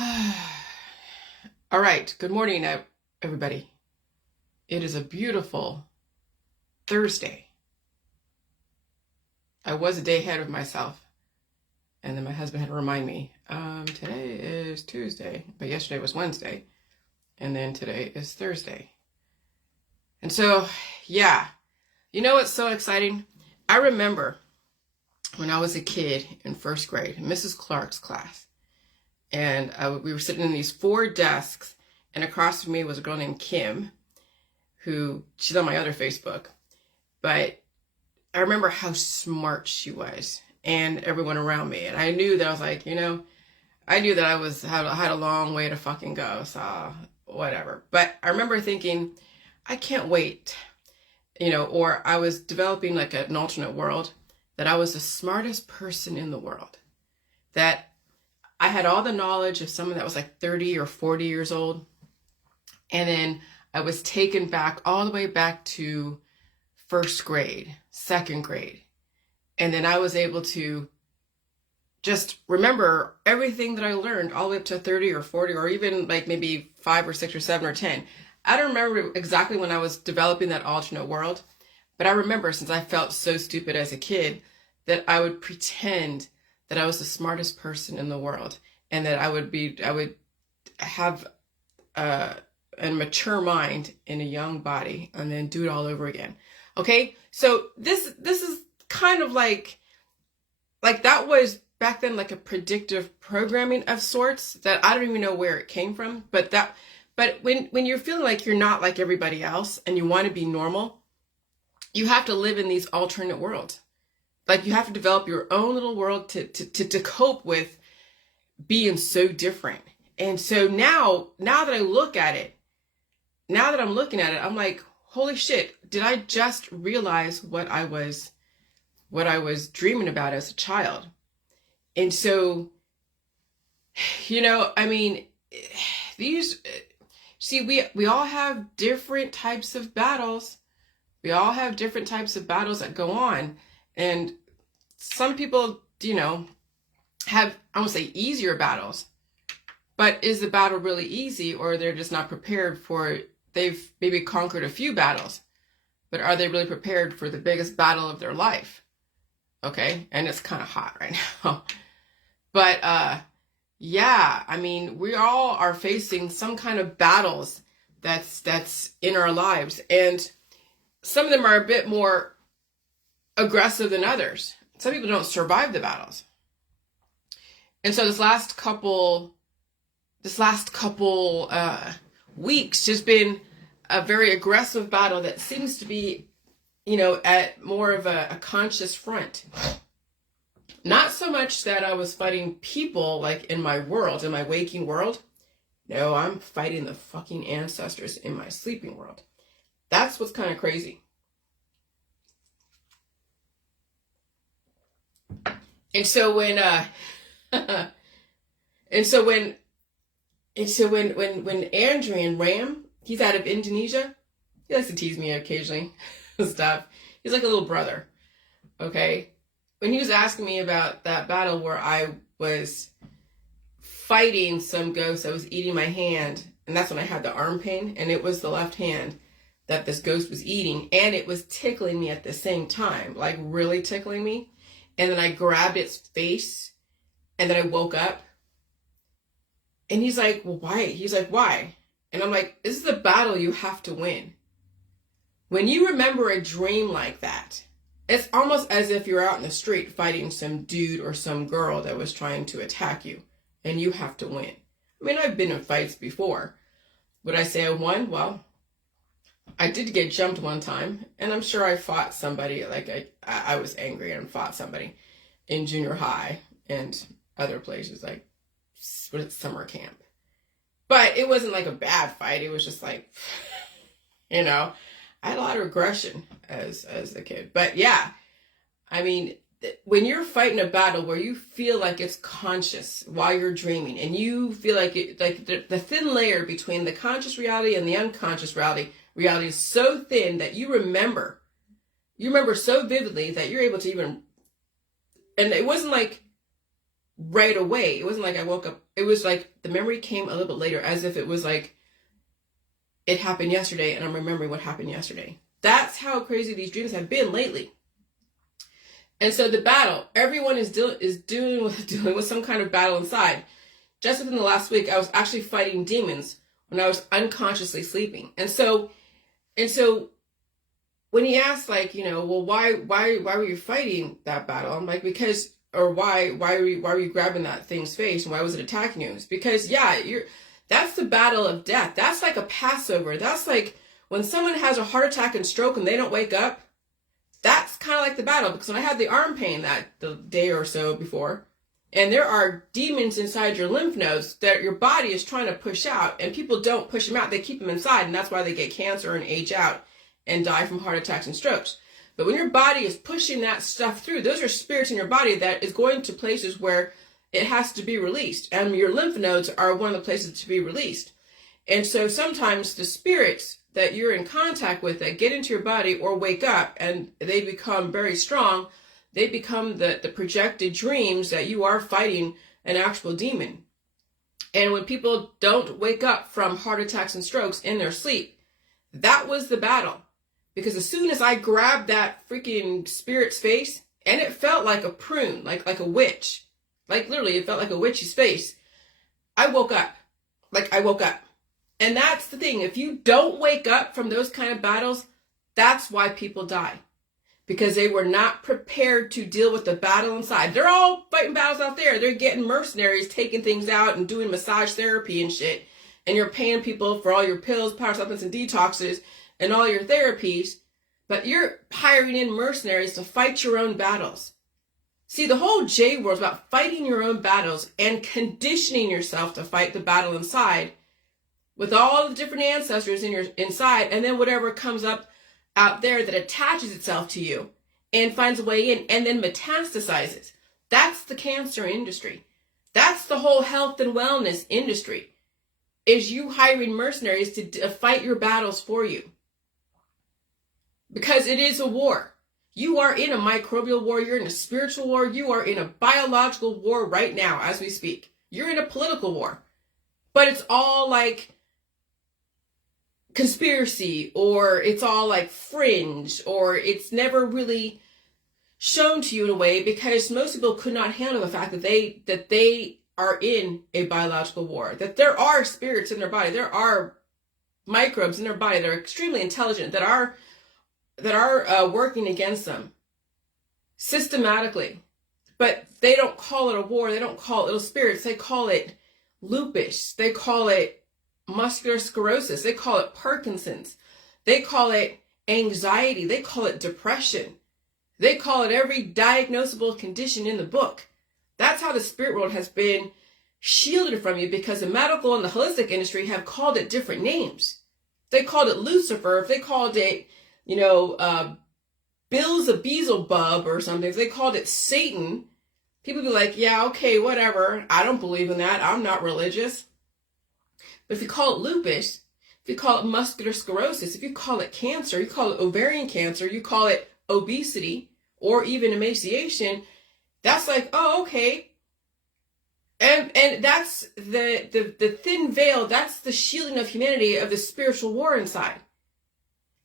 All right. Good morning, everybody. It is a beautiful Thursday. I was a day ahead of myself, and then my husband had to remind me, today is Tuesday, but yesterday was Wednesday, and then today is Thursday. And so, yeah, you know what's so exciting? I remember when I was a kid in first grade, Mrs. Clark's class, and we were sitting in these 4 desks, and across from me was a girl named Kim, who, she's on my other Facebook, but I remember how smart she was and everyone around me. And I knew that I was like, I knew that I had a long way to fucking go, so whatever. But I remember thinking, I can't wait, or I was developing like an alternate world, that I was the smartest person in the world, that I had all the knowledge of someone that was like 30 or 40 years old. And then I was taken back all the way back to first grade, second grade. And then I was able to just remember everything that I learned all the way up to 30 or 40, or even like maybe 5 or 6 or 7 or 10. I don't remember exactly when I was developing that alternate world, but I remember, since I felt so stupid as a kid, that I would pretend that I was the smartest person in the world, and that I would have a mature mind in a young body, and then do it all over again. Okay, so this is kind of like that was back then, like a predictive programming of sorts, that I don't even know where it came from, but when you're feeling like you're not like everybody else and you want to be normal, you have to live in these alternate worlds. Like, you have to develop your own little world to cope with being so different. And so now that I look at it, now that I'm looking at it, I'm like, holy shit, did I just realize what I was dreaming about as a child? And so, I mean, we all have different types of battles. We all have different types of battles that go on. And some people, have, I won't say easier battles, but is the battle really easy, or they're just not prepared for it? They've maybe conquered a few battles, but are they really prepared for the biggest battle of their life? Okay, and it's kind of hot right now. But yeah, I mean, we all are facing some kind of battles that's in our lives, and some of them are a bit more aggressive than others. Some people don't survive the battles. And so this last couple weeks has been a very aggressive battle that seems to be, at more of a conscious front. Not so much that I was fighting people like in my world, in my waking world. No, I'm fighting the fucking ancestors in my sleeping world. That's what's kind of crazy. And so when Andrian Ram, he's out of Indonesia. He likes to tease me occasionally and stuff. He's like a little brother. Okay. When he was asking me about that battle where I was fighting some ghost that was eating my hand, and that's when I had the arm pain, and it was the left hand that this ghost was eating, and it was tickling me at the same time, like really tickling me. And then I grabbed its face, and then I woke up. And he's like, well, why? He's like, why? And I'm like, this is a battle you have to win. When you remember a dream like that, it's almost as if you're out in the street fighting some dude or some girl that was trying to attack you, and you have to win. I mean, I've been in fights before. Would I say I won? Well, I did get jumped one time, and I'm sure I fought somebody, like I was angry and fought somebody in junior high and other places, like summer camp. But it wasn't like a bad fight. It was just like, I had a lot of aggression as a kid. But yeah, I mean, when you're fighting a battle where you feel like it's conscious while you're dreaming, and you feel like the thin layer between the conscious reality and the unconscious reality is so thin that you remember so vividly that you're able to even, and it wasn't like right away. It wasn't like I woke up. It was like the memory came a little bit later, as if it was like it happened yesterday and I'm remembering what happened yesterday. That's how crazy these dreams have been lately. And so the battle, everyone is dealing with some kind of battle inside. Just within the last week, I was actually fighting demons when I was unconsciously sleeping. And so when he asked, like, well, why were you fighting that battle? I'm like, because, or why were you grabbing that thing's face and why was it attacking you? It's because, yeah, that's the battle of death. That's like a Passover. That's like when someone has a heart attack and stroke and they don't wake up. That's kind of like the battle, because when I had the arm pain the day or so before, and there are demons inside your lymph nodes that your body is trying to push out, and people don't push them out. They keep them inside, and that's why they get cancer and age out and die from heart attacks and strokes. But when your body is pushing that stuff through, those are spirits in your body that is going to places where it has to be released. And your lymph nodes are one of the places to be released. And so sometimes the spirits that you're in contact with that get into your body or wake up and they become very strong, they become the projected dreams that you are fighting an actual demon. And when people don't wake up from heart attacks and strokes in their sleep, that was the battle. Because as soon as I grabbed that freaking spirit's face, and it felt like a prune, like a witch, like literally it felt like a witch's face, I woke up. And that's the thing. If you don't wake up from those kind of battles, that's why people die. Because they were not prepared to deal with the battle inside. They're all fighting battles out there. They're getting mercenaries, taking things out and doing massage therapy and shit. And you're paying people for all your pills, power supplements, and detoxes and all your therapies. But you're hiring in mercenaries to fight your own battles. See, the whole J world is about fighting your own battles and conditioning yourself to fight the battle inside, with all the different ancestors in your inside, and then whatever comes up out there that attaches itself to you and finds a way in and then metastasizes. That's the cancer industry. That's the whole health and wellness industry, is you hiring mercenaries to fight your battles for you. Because it is a war. You are in a microbial war. You're in a spiritual war. You are in a biological war right now as we speak. You're in a political war. But it's all like conspiracy, or it's all like fringe, or it's never really shown to you in a way, because most people could not handle the fact that they are in a biological war, that there are spirits in their body, there are microbes in their body that are extremely intelligent, that are working against them systematically. But they don't call it a war. They don't call it little spirits. They call it lupus. They call it muscular sclerosis. They call it Parkinson's. They call it anxiety. They call it depression. They call it every diagnosable condition in the book. That's how the spirit world has been shielded from you, because the medical and the holistic industry have called it different names. They called it Lucifer. If they called it, Beelzebub or something, if they called it Satan, people would be like, yeah, okay, whatever. I don't believe in that. I'm not religious. But if you call it lupus, if you call it muscular sclerosis, if you call it cancer, you call it ovarian cancer, you call it obesity, or even emaciation, that's like, oh, okay. And that's the thin veil, that's the shielding of humanity of the spiritual war inside.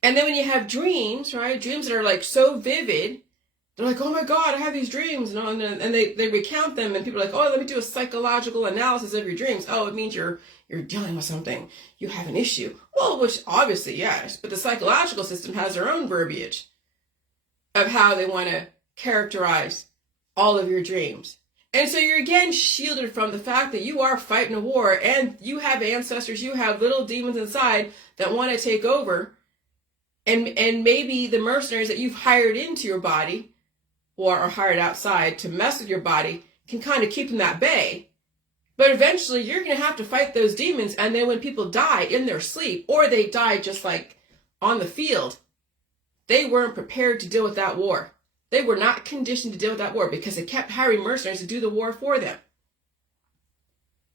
And then when you have dreams, right, dreams that are like so vivid, they're like, oh my God, I have these dreams, and they recount them, and people are like, oh, let me do a psychological analysis of your dreams. Oh, it means you're dealing with something. You have an issue. Well, which obviously, yes, but the psychological system has their own verbiage of how they want to characterize all of your dreams. And so you're again shielded from the fact that you are fighting a war, and you have ancestors, you have little demons inside that want to take over. And maybe the mercenaries that you've hired into your body, or are hired outside to mess with your body, can kind of keep them at bay. But eventually you're going to have to fight those demons. And then when people die in their sleep, or they die just like on the field, they weren't prepared to deal with that war. They were not conditioned to deal with that war, because they kept hiring mercenaries to do the war for them.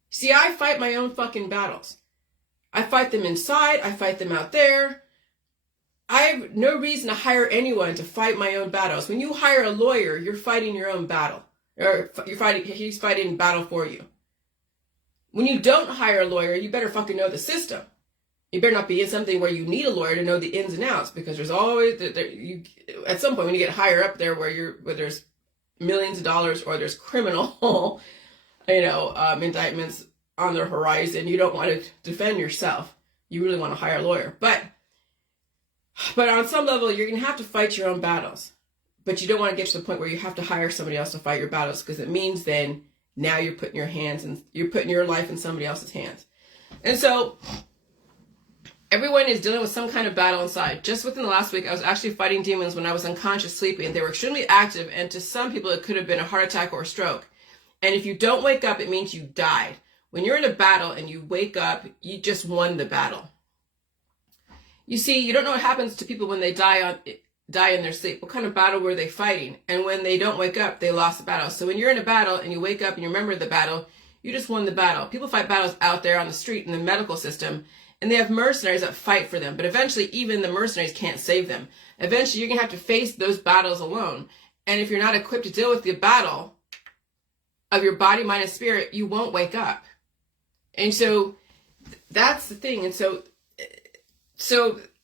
See, I fight my own fucking battles. I fight them inside. I fight them out there. I have no reason to hire anyone to fight my own battles. When you hire a lawyer, you're fighting your own battle. or he's fighting battle for you. When you don't hire a lawyer, you better fucking know the system. You better not be in something where you need a lawyer to know the ins and outs, because there's always at some point when you get higher up there where there's millions of dollars or there's criminal indictments on the horizon, you don't want to defend yourself. You really want to hire a lawyer. But on some level, you're going to have to fight your own battles. But you don't want to get to the point where you have to hire somebody else to fight your battles, because it means then now you're putting your life in somebody else's hands. And so everyone is dealing with some kind of battle inside. Just within the last week, I was actually fighting demons when I was unconscious sleeping. They were extremely active, and to some people, it could have been a heart attack or a stroke. And if you don't wake up, it means you died. When you're in a battle and you wake up, you just won the battle. You see, you don't know what happens to people when they die in their sleep. What kind of battle were they fighting? And when they don't wake up, they lost the battle. So when you're in a battle and you wake up and you remember the battle, you just won the battle. People fight battles out there on the street in the medical system, and they have mercenaries that fight for them. But eventually, even the mercenaries can't save them. Eventually, you're going to have to face those battles alone. And if you're not equipped to deal with the battle of your body, mind, and spirit, you won't wake up. And so that's the thing. And so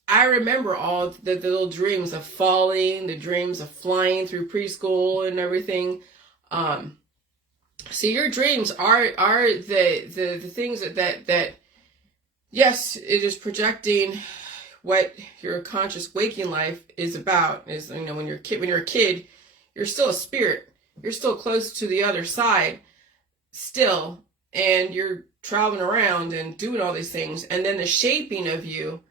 I remember all the little dreams of falling, the dreams of flying through preschool and everything. So your dreams are the things that yes, it is projecting what your conscious waking life is about. Is, when you're a kid, you're still a spirit. You're still close to the other side still, and you're traveling around and doing all these things. And then the shaping of you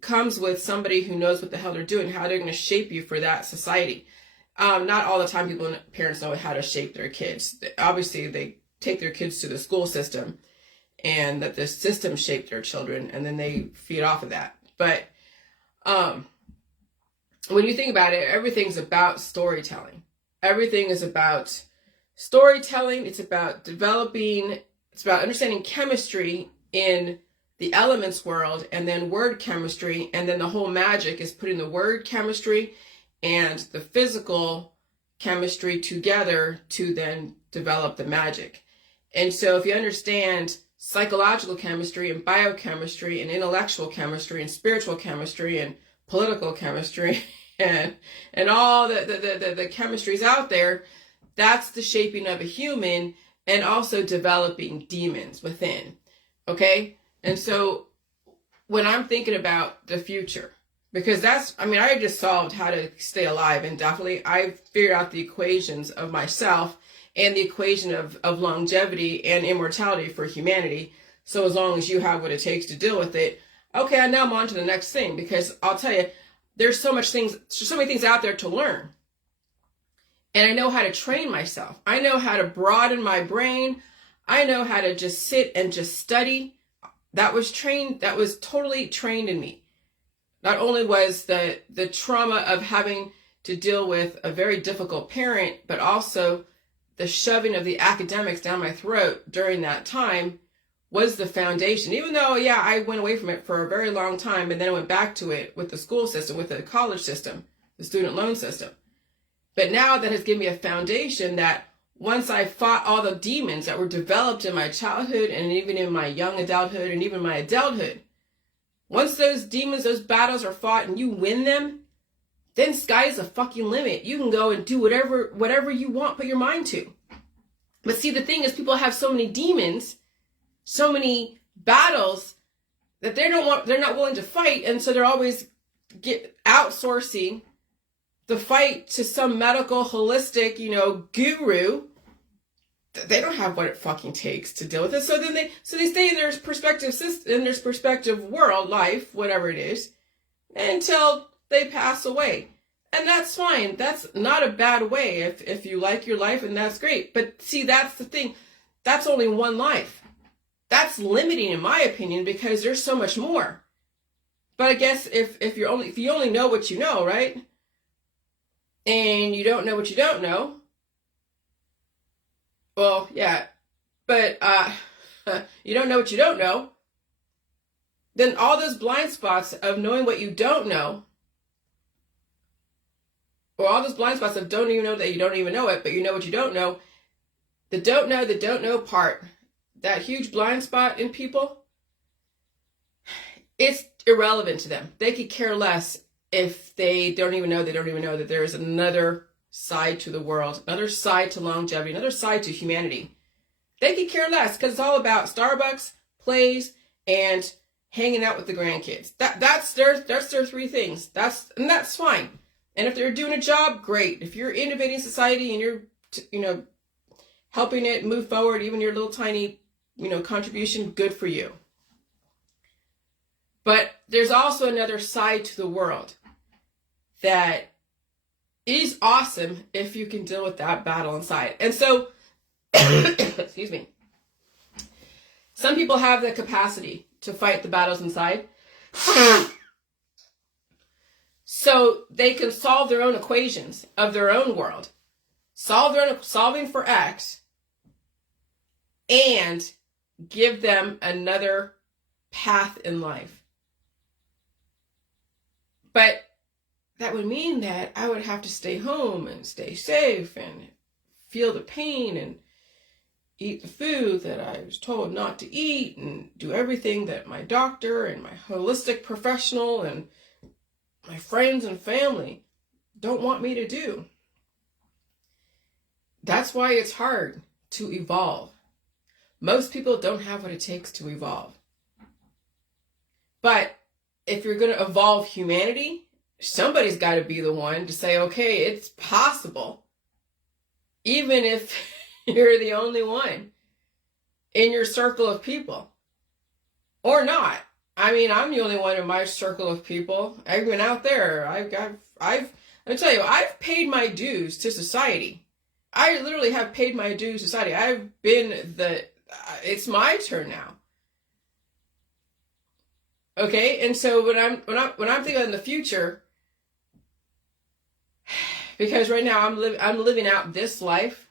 comes with somebody who knows what the hell they're doing, how they're going to shape you for that society. Not all the time parents know how to shape their kids. Obviously, they take their kids to the school system, and that the system shaped their children, and then they feed off of that. But when you think about it, everything's about storytelling. Everything is about storytelling. It's about developing, it's about understanding chemistry in the elements world, and then word chemistry, and then the whole magic is putting the word chemistry and the physical chemistry together to then develop the magic. And so if you understand psychological chemistry and biochemistry and intellectual chemistry and spiritual chemistry and political chemistry and all the chemistries out there, that's the shaping of a human, and also developing demons within. Okay? And so when I'm thinking about the future, because I just solved how to stay alive indefinitely. I figured out the equations of myself and the equation of longevity and immortality for humanity. So as long as you have what it takes to deal with it, okay, now I'm on to the next thing, because I'll tell you, there's so many things out there to learn. And I know how to train myself. I know how to broaden my brain. I know how to just sit and just study. That was totally trained in me. Not only was the trauma of having to deal with a very difficult parent, but also the shoving of the academics down my throat during that time was the foundation. Even though, yeah, I went away from it for a very long time, and then I went back to it with the school system, with the college system, the student loan system. But now that has given me a foundation that once I fought all the demons that were developed in my childhood and even in my young adulthood and even my adulthood, once those demons, those battles are fought and you win them, then sky's the fucking limit. You can go and do whatever you want, put your mind to. But see, the thing is, people have so many demons, so many battles that they're not willing to fight, and so they're always outsourcing the fight to some medical, holistic, guru. They don't have what it fucking takes to deal with it. So then they stay in their perspective world, life, whatever it is, until they pass away. And that's fine. That's not a bad way if you like your life, and that's great. But see, that's the thing. That's only one life. That's limiting, in my opinion, because there's so much more. But I guess if you only know what you know, right? And you don't know what you don't know. Well, yeah, but you don't know what you don't know. Then all those blind spots of knowing what you don't know, or all those blind spots of don't even know that you don't even know it, but you know what you don't know, The don't know part, that huge blind spot in people, it's irrelevant to them. They could care less if they don't even know that there is another side to the world, another side to longevity, another side to humanity. They could care less because it's all about Starbucks, plays, and hanging out with the grandkids. That's their three things. That's fine. And if they're doing a job, great. If you're innovating society and you're, helping it move forward, even your little tiny, contribution, good for you. But there's also another side to the world that is awesome if you can deal with that battle inside. And so, excuse me, some people have the capacity to fight the battles inside. So they can solve their own equations of their own world, solving for X, and give them another path in life. But that would mean that I would have to stay home and stay safe and feel the pain and eat the food that I was told not to eat and do everything that my doctor and my holistic professional and my friends and family don't want me to do. That's why it's hard to evolve. Most people don't have what it takes to evolve. But if you're going to evolve humanity, somebody's got to be the one to say, okay, it's possible. Even if you're the only one in your circle of people. Or not. I mean, I'm the only one in my circle of people. Everyone out there, I've paid my dues to society. I literally have paid my dues to society. It's my turn now. Okay, and so when I'm thinking in the future, because right now I'm living out this life,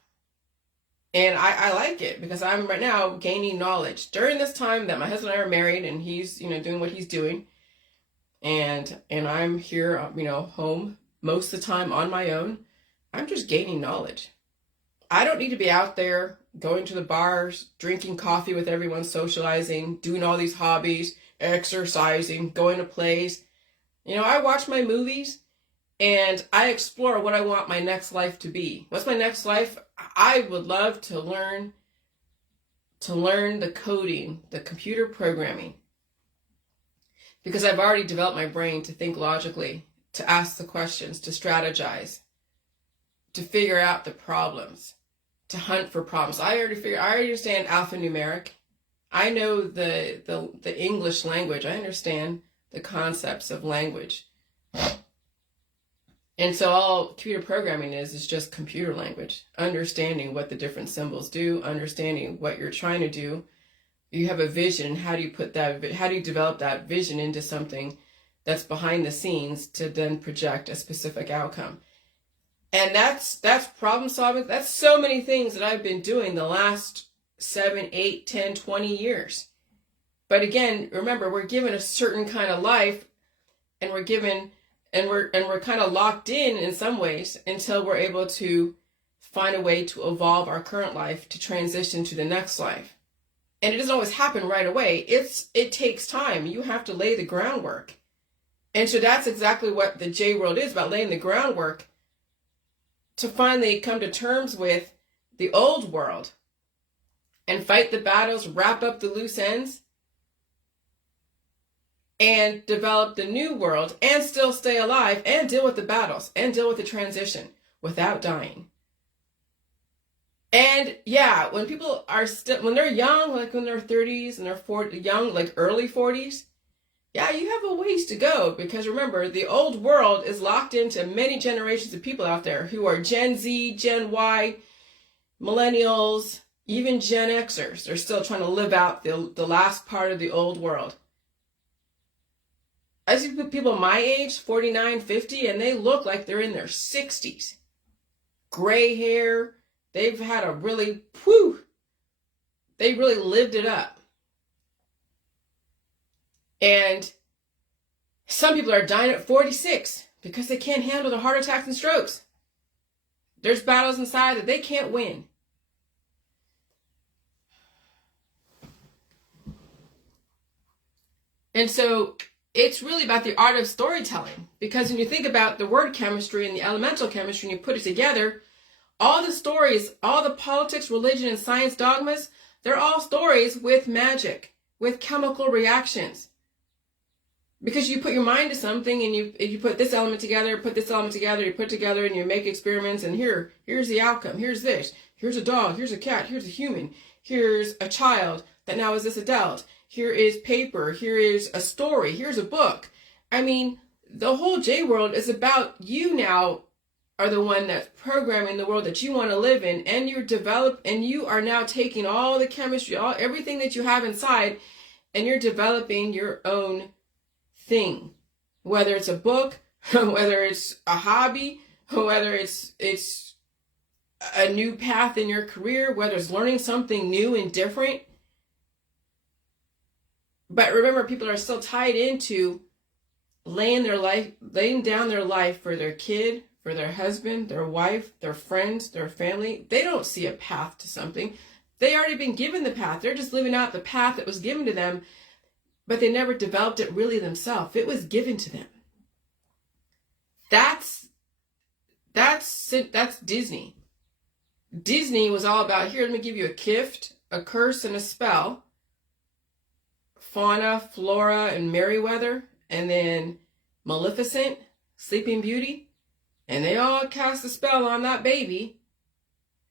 and I like it because I'm right now gaining knowledge during this time that my husband and I are married, and he's doing what he's doing, and I'm here home most of the time on my own. I'm just gaining knowledge. I don't need to be out there going to the bars, drinking coffee with everyone, socializing, doing all these hobbies, exercising, going to plays. I watch my movies and I explore what I want my next life to be. What's my next life? I would love to learn the coding, the computer programming, because I've already developed my brain to think logically, to ask the questions, to strategize, to figure out the problems, to hunt for problems. I already understand alphanumeric. I know the English language. I understand the concepts of language. And so all computer programming is just computer language, understanding what the different symbols do, understanding what you're trying to do. You have a vision. How do you develop that vision into something that's behind the scenes to then project a specific outcome? And that's problem solving. That's so many things that I've been doing the last 7, 8, 10, 20 years. But again, remember, we're given a certain kind of life, and we're kind of locked in some ways until we're able to find a way to evolve our current life to transition to the next life. And it doesn't always happen right away. It takes time. You have to lay the groundwork. And so that's exactly what the J world is, about laying the groundwork to finally come to terms with the old world and fight the battles, wrap up the loose ends, and develop the new world and still stay alive and deal with the battles and deal with the transition without dying. And yeah, when people are when they're young, like when they're 30s and they're 40, young, like early 40s, yeah, you have a ways to go, because remember, the old world is locked into many generations of people out there who are Gen Z, Gen Y, millennials, even Gen Xers. They're still trying to live out the last part of the old world. I see people my age, 49, 50, and they look like they're in their 60s. Gray hair. They've had they really lived it up. And some people are dying at 46 because they can't handle the heart attacks and strokes. There's battles inside that they can't win. And so it's really about the art of storytelling, because when you think about the word chemistry and the elemental chemistry and you put it together, all the stories, all the politics, religion, and science dogmas, they're all stories with magic, with chemical reactions. Because you put your mind to something and you put this element together, you put it together and you make experiments, and here's the outcome. Here's this. Here's a dog. Here's a cat. Here's a human. Here's a child that now is this adult. Here is paper. Here is a story. Here's a book. I mean, the whole J world is about you now are the one that's programming the world that you want to live in, and you are now taking all the chemistry, everything that you have inside, and you're developing your own thing, whether it's a book, whether it's a hobby, whether it's a new path in your career, whether it's learning something new and different. But remember, people are still tied into laying down their life for their kid, for their husband, their wife, their friends, their family. They don't see a path to something. They already been given the path. They're just living out the path that was given to them, but they never developed it really themselves. It was given to them. That's Disney. Disney was all about, here, let me give you a gift, a curse, and a spell. Fauna, Flora, and Merryweather, and then Maleficent, Sleeping Beauty. And they all cast a spell on that baby.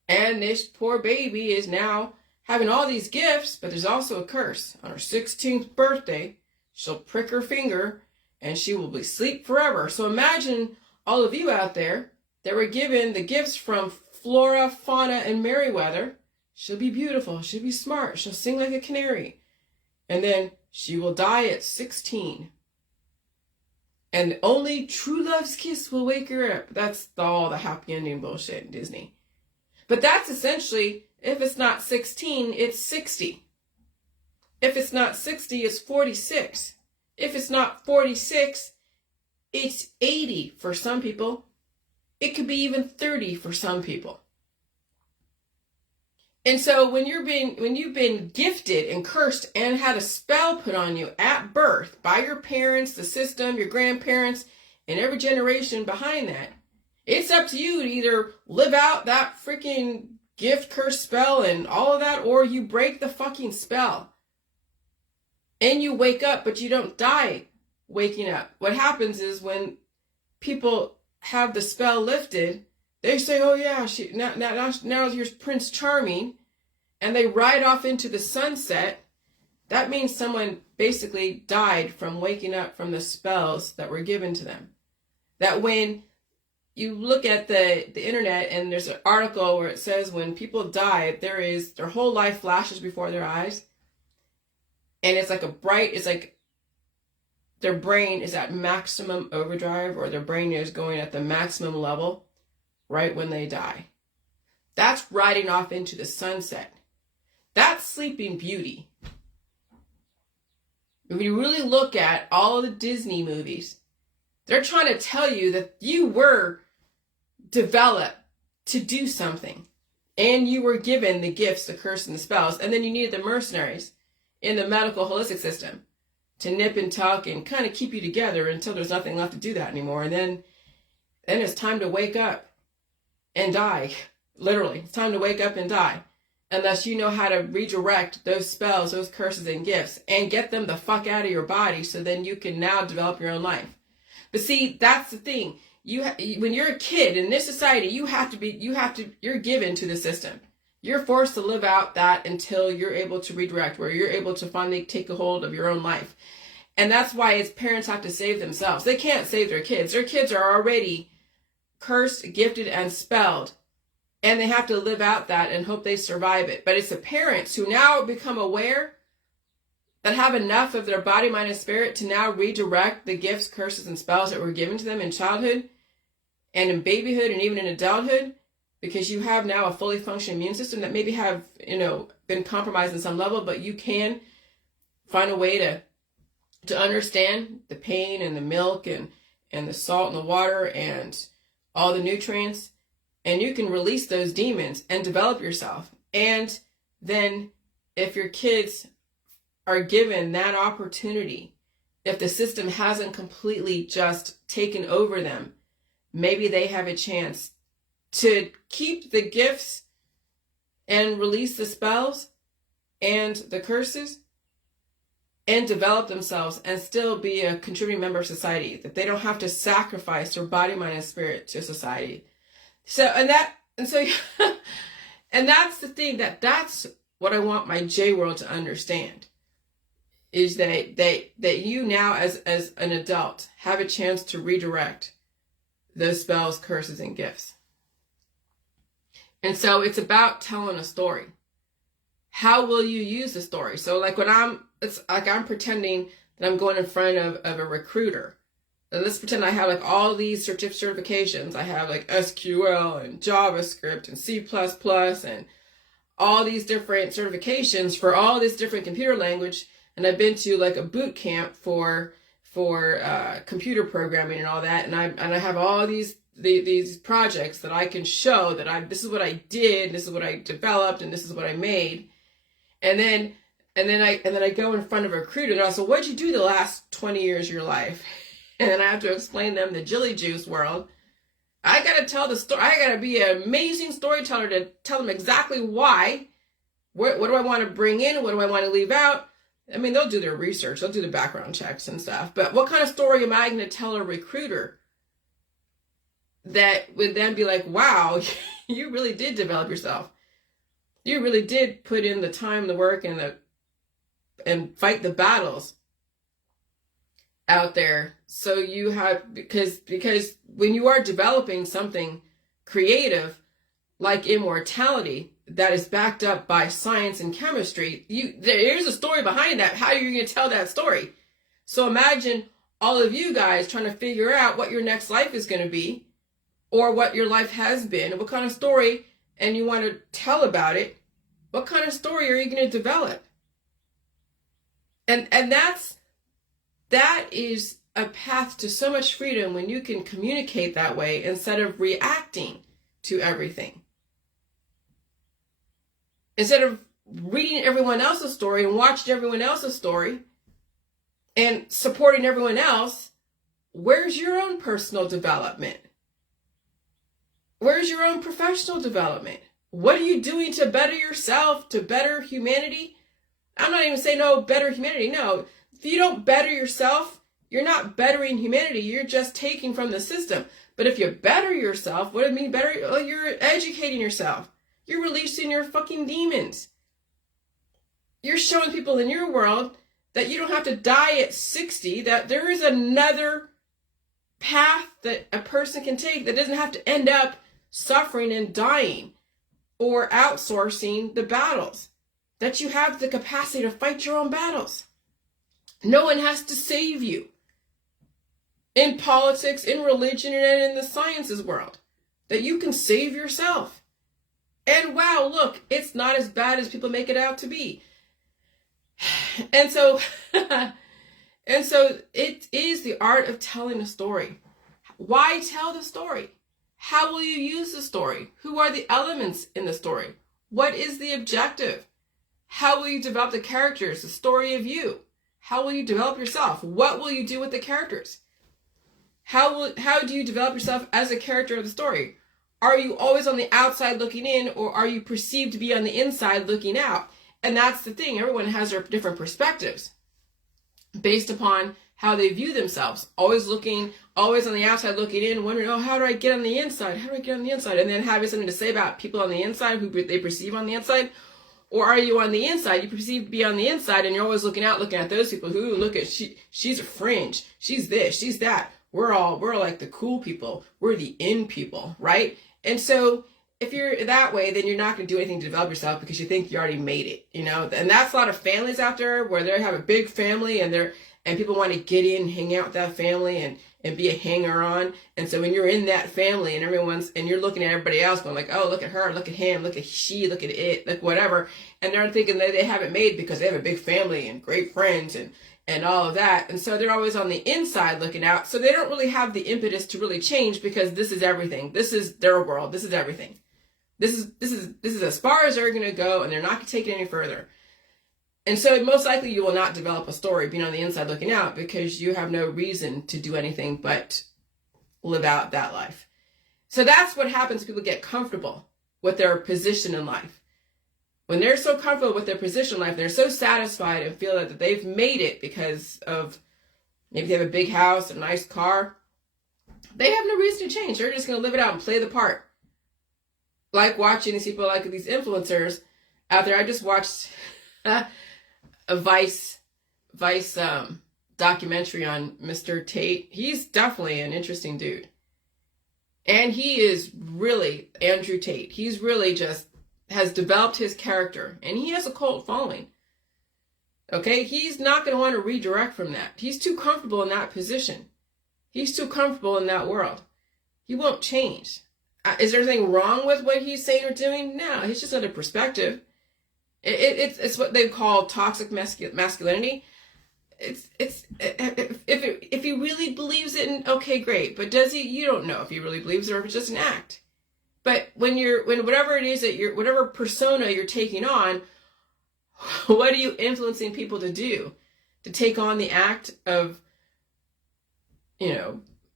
And this poor baby is now having all these gifts, but there's also a curse. On her 16th birthday, she'll prick her finger and she will be asleep forever. So imagine all of you out there that were given the gifts from Flora, Fauna, and Merryweather. She'll be beautiful. She'll be smart. She'll sing like a canary. And then she will die at 16. And only true love's kiss will wake her up. That's all the happy ending bullshit in Disney. But that's essentially, if it's not 16, it's 60. If it's not 60, it's 46. If it's not 46, it's 80 for some people. It could be even 30 for some people. And so when you've been gifted and cursed and had a spell put on you at birth by your parents, the system, your grandparents, and every generation behind that, it's up to you to either live out that freaking gift, curse, spell, and all of that, or you break the fucking spell. And you wake up, but you don't die waking up. What happens is when people have the spell lifted, they say, oh yeah, now here's Prince Charming, and they ride off into the sunset. That means someone basically died from waking up from the spells that were given to them. That when you look at the internet and there's an article where it says when people die, their whole life flashes before their eyes. And it's like their brain is at maximum overdrive, or their brain is going at the maximum level right when they die. That's riding off into the sunset. That's Sleeping Beauty. If you really look at all of the Disney movies, they're trying to tell you that you were developed to do something. And you were given the gifts, the curse, and the spells. And then you needed the mercenaries in the medical holistic system to nip and tuck and kind of keep you together until there's nothing left to do that anymore. And then it's time to wake up and die. Literally, it's time to wake up and die. Unless you know how to redirect those spells, those curses and gifts, and get them the fuck out of your body, so then you can now develop your own life. But see, that's the thing. When you're a kid in this society, you're given to the system. You're forced to live out that until you're able to redirect, where you're able to finally take a hold of your own life. And that's why as parents have to save themselves. They can't save their kids. Their kids are already cursed, gifted, and spelled. And they have to live out that and hope they survive it. But it's the parents who now become aware, that have enough of their body, mind, and spirit to now redirect the gifts, curses, and spells that were given to them in childhood and in babyhood and even in adulthood, because you have now a fully functioning immune system that maybe have, been compromised in some level, but you can find a way to understand the pain and the milk and the salt and the water and all the nutrients. And you can release those demons and develop yourself. And then if your kids are given that opportunity if the system hasn't completely just taken over them, maybe they have a chance to keep the gifts and release the spells and the curses and develop themselves and still be a contributing member of society, that they don't have to sacrifice their body, mind, and spirit to society. And that's the thing, that's what I want my J world to understand, is that you now as an adult have a chance to redirect those spells, curses, and gifts. And so it's about telling a story. How will you use the story? So like it's like I'm pretending that I'm going in front of a recruiter. And let's pretend I have like all these certifications. I have like SQL and JavaScript and C++ and all these different certifications for all this different computer language. And I've been to like a boot camp for computer programming and all that. And I have all these projects that I can show that this is what I did, this is what I developed, and this is what I made. And then I go in front of a recruiter and I say, what'd you do the last 20 years of your life? And then I have to explain them the Jilly Juice world. I got to tell the story. I got to be an amazing storyteller to tell them exactly why. What do I want to bring in? What do I want to leave out? I mean, they'll do their research. They'll do the background checks and stuff. But what kind of story am I going to tell a recruiter that would then be like, wow, you really did develop yourself. You really did put in the time, the work, and fight the battles out there. So you have, because when you are developing something creative like immortality that is backed up by science and chemistry, there's a story behind that. How are you going to tell that story? So imagine all of you guys trying to figure out what your next life is going to be, or what your life has been, and what kind of story, and you want to tell about it. What kind of story are you going to develop? And that is a path to so much freedom when you can communicate that way instead of reacting to everything. Instead of reading everyone else's story and watching everyone else's story and supporting everyone else, where's your own personal development? Where's your own professional development? What are you doing to better yourself, to better humanity? I'm not even saying, no, better humanity. No, if you don't better yourself, you're not bettering humanity. You're just taking from the system. But if you better yourself, what do I mean better? Oh, you're educating yourself. You're releasing your fucking demons. You're showing people in your world that you don't have to die at 60, that there is another path that a person can take that doesn't have to end up suffering and dying or outsourcing the battles, that you have the capacity to fight your own battles. No one has to save you. In politics, in religion, and in the sciences world, that you can save yourself. And wow, look, it's not as bad as people make it out to be. And so it is the art of telling a story. Why tell the story? How will you use the story? Who are the elements in the story? What is the objective? How will you develop the characters, the story of you? How will you develop yourself? What will you do with the characters? How do you develop yourself as a character of the story? Are you always on the outside looking in, or are you perceived to be on the inside looking out? And that's the thing. Everyone has their different perspectives based upon how they view themselves. Always on the outside looking in, wondering, oh, how do I get on the inside? How do I get on the inside? And then having something to say about people on the inside who they perceive on the inside. Or are you on the inside? You perceive to be on the inside, and you're always looking at those people who look at, she's a fringe. She's this, she's that. We're like the cool people. We're the in people, right? And so if you're that way, then you're not going to do anything to develop yourself because you think you already made it, you know? And that's a lot of families out there where they have a big family and people want to get in, hang out with that family and be a hanger-on. And so when you're in that family and you're looking at everybody else going like, oh, look at her, look at him, look at she, look at it, look whatever. And they're thinking that they haven't made because they have a big family and great friends and all of that. And so they're always on the inside looking out. So they don't really have the impetus to really change because this is everything. This is their world. This is everything. This is as far as they're going to go, and they're not going to take it any further. And so most likely you will not develop a story being on the inside looking out, because you have no reason to do anything but live out that life. So that's what happens when people get comfortable with their position in life. When they're so comfortable with their position in life, they're so satisfied and feel that they've made it because of maybe they have a big house, a nice car. They have no reason to change. They're just going to live it out and play the part. Like watching these people, like these influencers out there. I just watched a Vice documentary on Mr. Tate. He's definitely an interesting dude. And he is really, Andrew Tate, he's really just has developed his character. And he has a cult following. Okay? He's not going to want to redirect from that. He's too comfortable in that position. He's too comfortable in that world. He won't change. Is there anything wrong with what he's saying or doing? No, he's just under perspective. It's what they call toxic masculinity. If he really believes it, okay, great. But does he? You don't know if he really believes it or if it's just an act. But when whatever it is that whatever persona you're taking on, what are you influencing people to do? To take on the act of,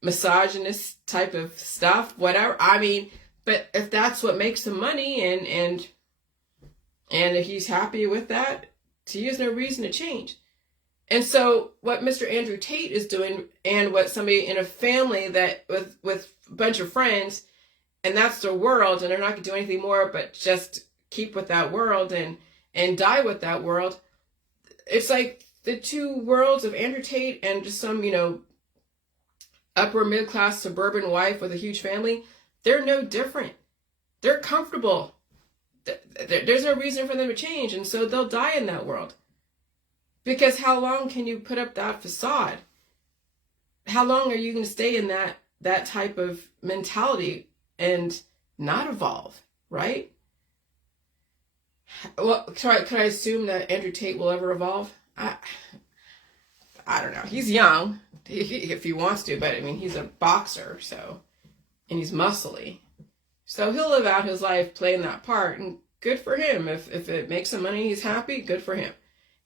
misogynist type of stuff, whatever. I mean, but if that's what makes him money and if he's happy with that, he has no reason to change. And so what Mr. Andrew Tate is doing, and what somebody in a family that with a bunch of friends, and that's their world, and they're not going to do anything more but just keep with that world and die with that world. It's like the two worlds of Andrew Tate and just some, upper middle-class suburban wife with a huge family. They're no different. They're comfortable. There's no reason for them to change, and so they'll die in that world. Because how long can you put up that facade? How long are you going to stay in that type of mentality and not evolve, right? Well, could I assume that Andrew Tate will ever evolve? I don't know. He's young, if he wants to, but I mean, he's a boxer, and he's muscly. So he'll live out his life playing that part, and good for him. If it makes him money, he's happy, good for him.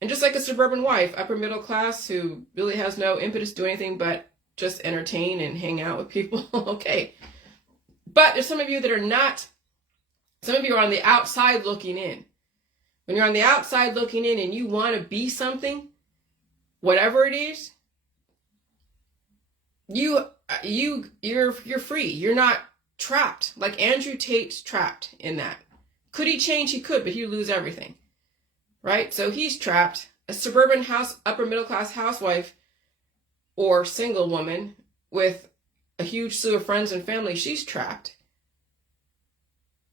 And just like a suburban wife, upper middle class, who really has no impetus to do anything but just entertain and hang out with people, okay. But there's some of you that are not, some of you are on the outside looking in. When you're on the outside looking in and you want to be something, whatever it is, you're free. You're not trapped. Like Andrew Tate's trapped in that. Could he change? He could, but he'd lose everything. Right? So he's trapped. A suburban house, upper middle class housewife or single woman with a huge slew of friends and family, she's trapped.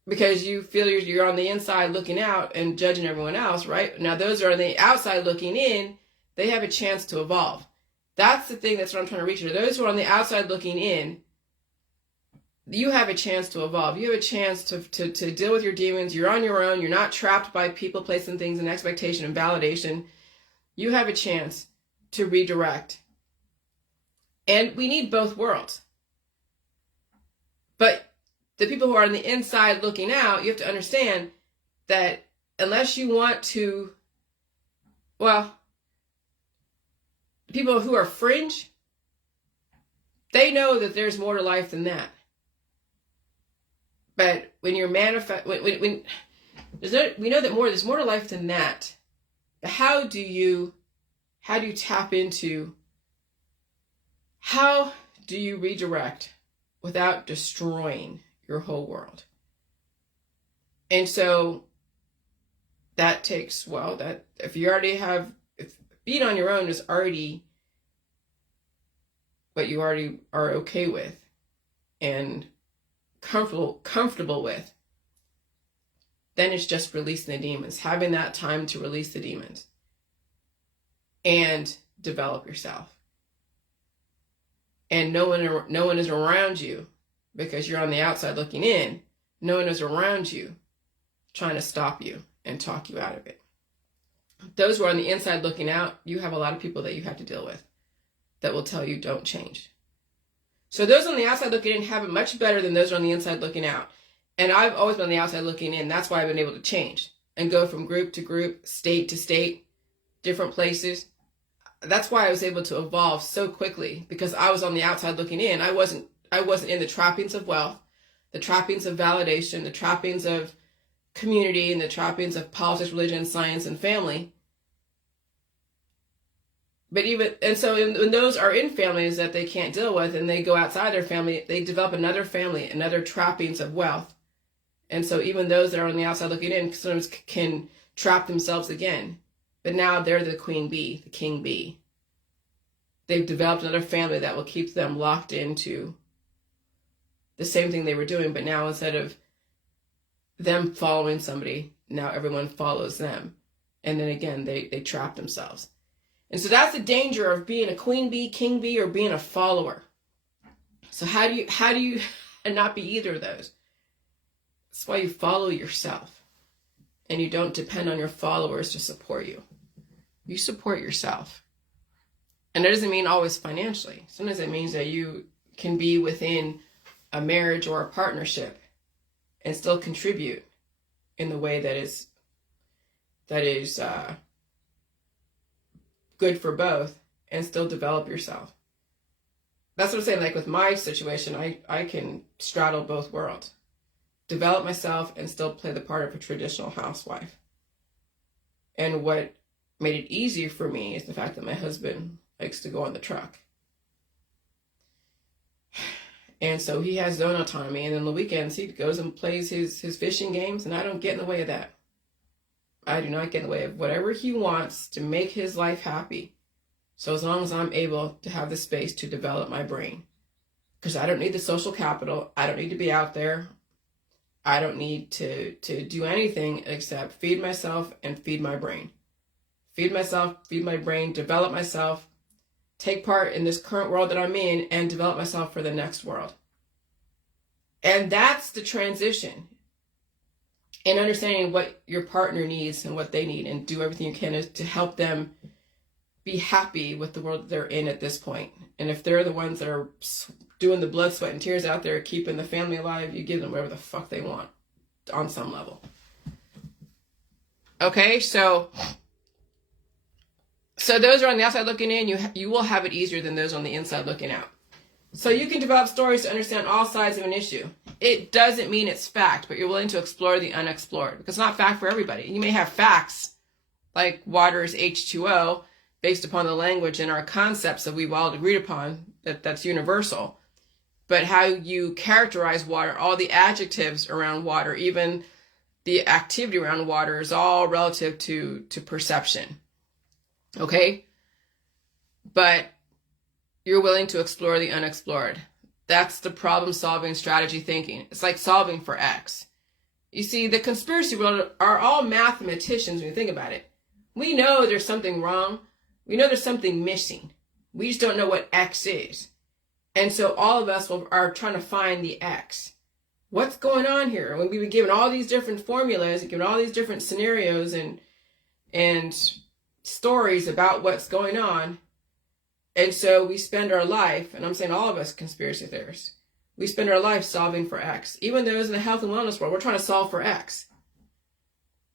Because you feel you're on the inside looking out and judging everyone else, right? Now those are on the outside looking in, they have a chance to evolve. That's the thing, that's what I'm trying to reach here. Those who are on the outside looking in, you have a chance to evolve. You have a chance to deal with your demons. You're on your own. You're not trapped by people, placing things in expectation and validation. You have a chance to redirect. And we need both worlds. But the people who are on the inside looking out, you have to understand that unless you want to, well, people who are fringe, they know that there's more to life than that. But when you're we know that there's more to life than that. But how do you tap into, how do you redirect without destroying your whole world? And so that takes, that if you already have, if being on your own is already what you already are okay with and comfortable with, then it's just releasing the demons, having that time to release the demons and develop yourself. And no one is around you because you're on the outside looking in. No one is around you trying to stop you and talk you out of it. Those who are on the inside looking out, you have a lot of people that you have to deal with that will tell you don't change. So those on the outside looking in have it much better than those on the inside looking out. And I've always been on the outside looking in. That's why I've been able to change and go from group to group, state to state, different places. That's why I was able to evolve so quickly, because I was on the outside looking in. I wasn't in the trappings of wealth, the trappings of validation, the trappings of community, and the trappings of politics, religion, science, and family. But when those are in families that they can't deal with, and they go outside their family, they develop another family, another trappings of wealth. And so even those that are on the outside looking in sometimes can trap themselves again. But now they're the queen bee, the king bee. They've developed another family that will keep them locked into the same thing they were doing. But now instead of them following somebody, now everyone follows them. And then again, they trap themselves. And so that's the danger of being a queen bee, king bee, or being a follower. So how do you not be either of those? That's why you follow yourself. And you don't depend on your followers to support you. You support yourself. And that doesn't mean always financially. Sometimes it means that you can be within a marriage or a partnership and still contribute in the way that is good for both, and still develop yourself. That's what I'm saying. Like with my situation, I can straddle both worlds. Develop myself and still play the part of a traditional housewife. And what made it easier for me is the fact that my husband likes to go on the truck. And so he has his own autonomy, and then the weekends he goes and plays his fishing games, and I don't get in the way of that. I do not get in the way of whatever he wants to make his life happy. So as long as I'm able to have the space to develop my brain. Because I don't need the social capital. I don't need to be out there. I don't need to do anything except feed myself and feed my brain. Feed myself, feed my brain, develop myself, take part in this current world that I'm in, and develop myself for the next world. And that's the transition. And understanding what your partner needs and what they need, and do everything you can to help them be happy with the world that they're in at this point. And if they're the ones that are doing the blood, sweat, and tears out there, keeping the family alive, you give them whatever the fuck they want on some level. Okay, so those who are on the outside looking in, you will have it easier than those on the inside looking out. So you can develop stories to understand all sides of an issue. It doesn't mean it's fact, but you're willing to explore the unexplored. Because it's not fact for everybody. You may have facts, like water is H2O, based upon the language and our concepts that we've all agreed upon, that's universal. But how you characterize water, all the adjectives around water, even the activity around water, is all relative to perception. Okay? But you're willing to explore the unexplored. That's the problem-solving strategy thinking. It's like solving for X. You see, the conspiracy world are all mathematicians when you think about it. We know there's something wrong. We know there's something missing. We just don't know what X is. And so all of us are trying to find the X. What's going on here? When we've been given all these different formulas and given all these different scenarios and stories about what's going on. And so we spend our life, and I'm saying all of us conspiracy theorists, we spend our life solving for X. Even those in the health and wellness world, we're trying to solve for X.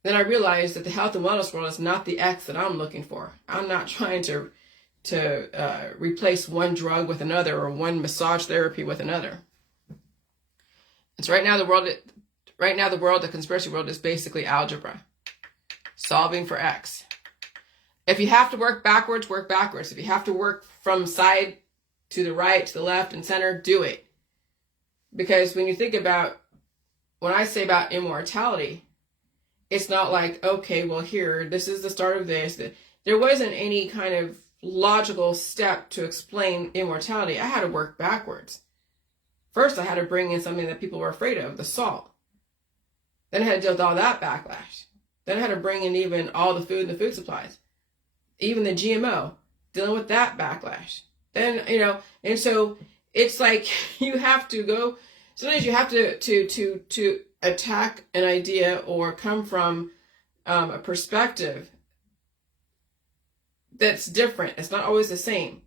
Then I realized that the health and wellness world is not the X that I'm looking for. I'm not trying to replace one drug with another, or one massage therapy with another. It's right now the conspiracy world is basically algebra. Solving for X. If you have to work backwards, work backwards. If you have to work from side to the right, to the left, and center, do it. Because when I say about immortality, it's not like, okay, well here, this is the start of this. There wasn't any kind of logical step to explain immortality. I had to work backwards. First, I had to bring in something that people were afraid of, the salt. Then I had to deal with all that backlash. Then I had to bring in even all the food and the food supplies. Even the GMO, dealing with that backlash. Then, and so it's like you have to go, sometimes you have to attack an idea or come from a perspective that's different. It's not always the same.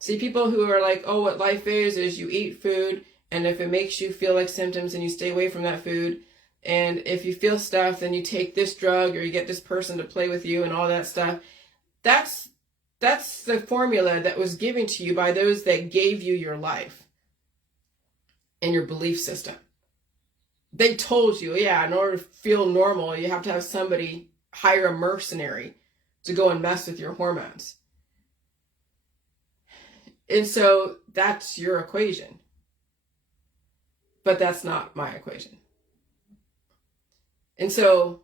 See, people who are like, oh, what life is you eat food, and if it makes you feel like symptoms and you stay away from that food, And if you feel stuff, then you take this drug or you get this person to play with you and all that stuff. That's the formula that was given to you by those that gave you your life and your belief system. They told you, yeah, in order to feel normal, you have to have somebody hire a mercenary to go and mess with your hormones. And so that's your equation. But that's not my equation. And so,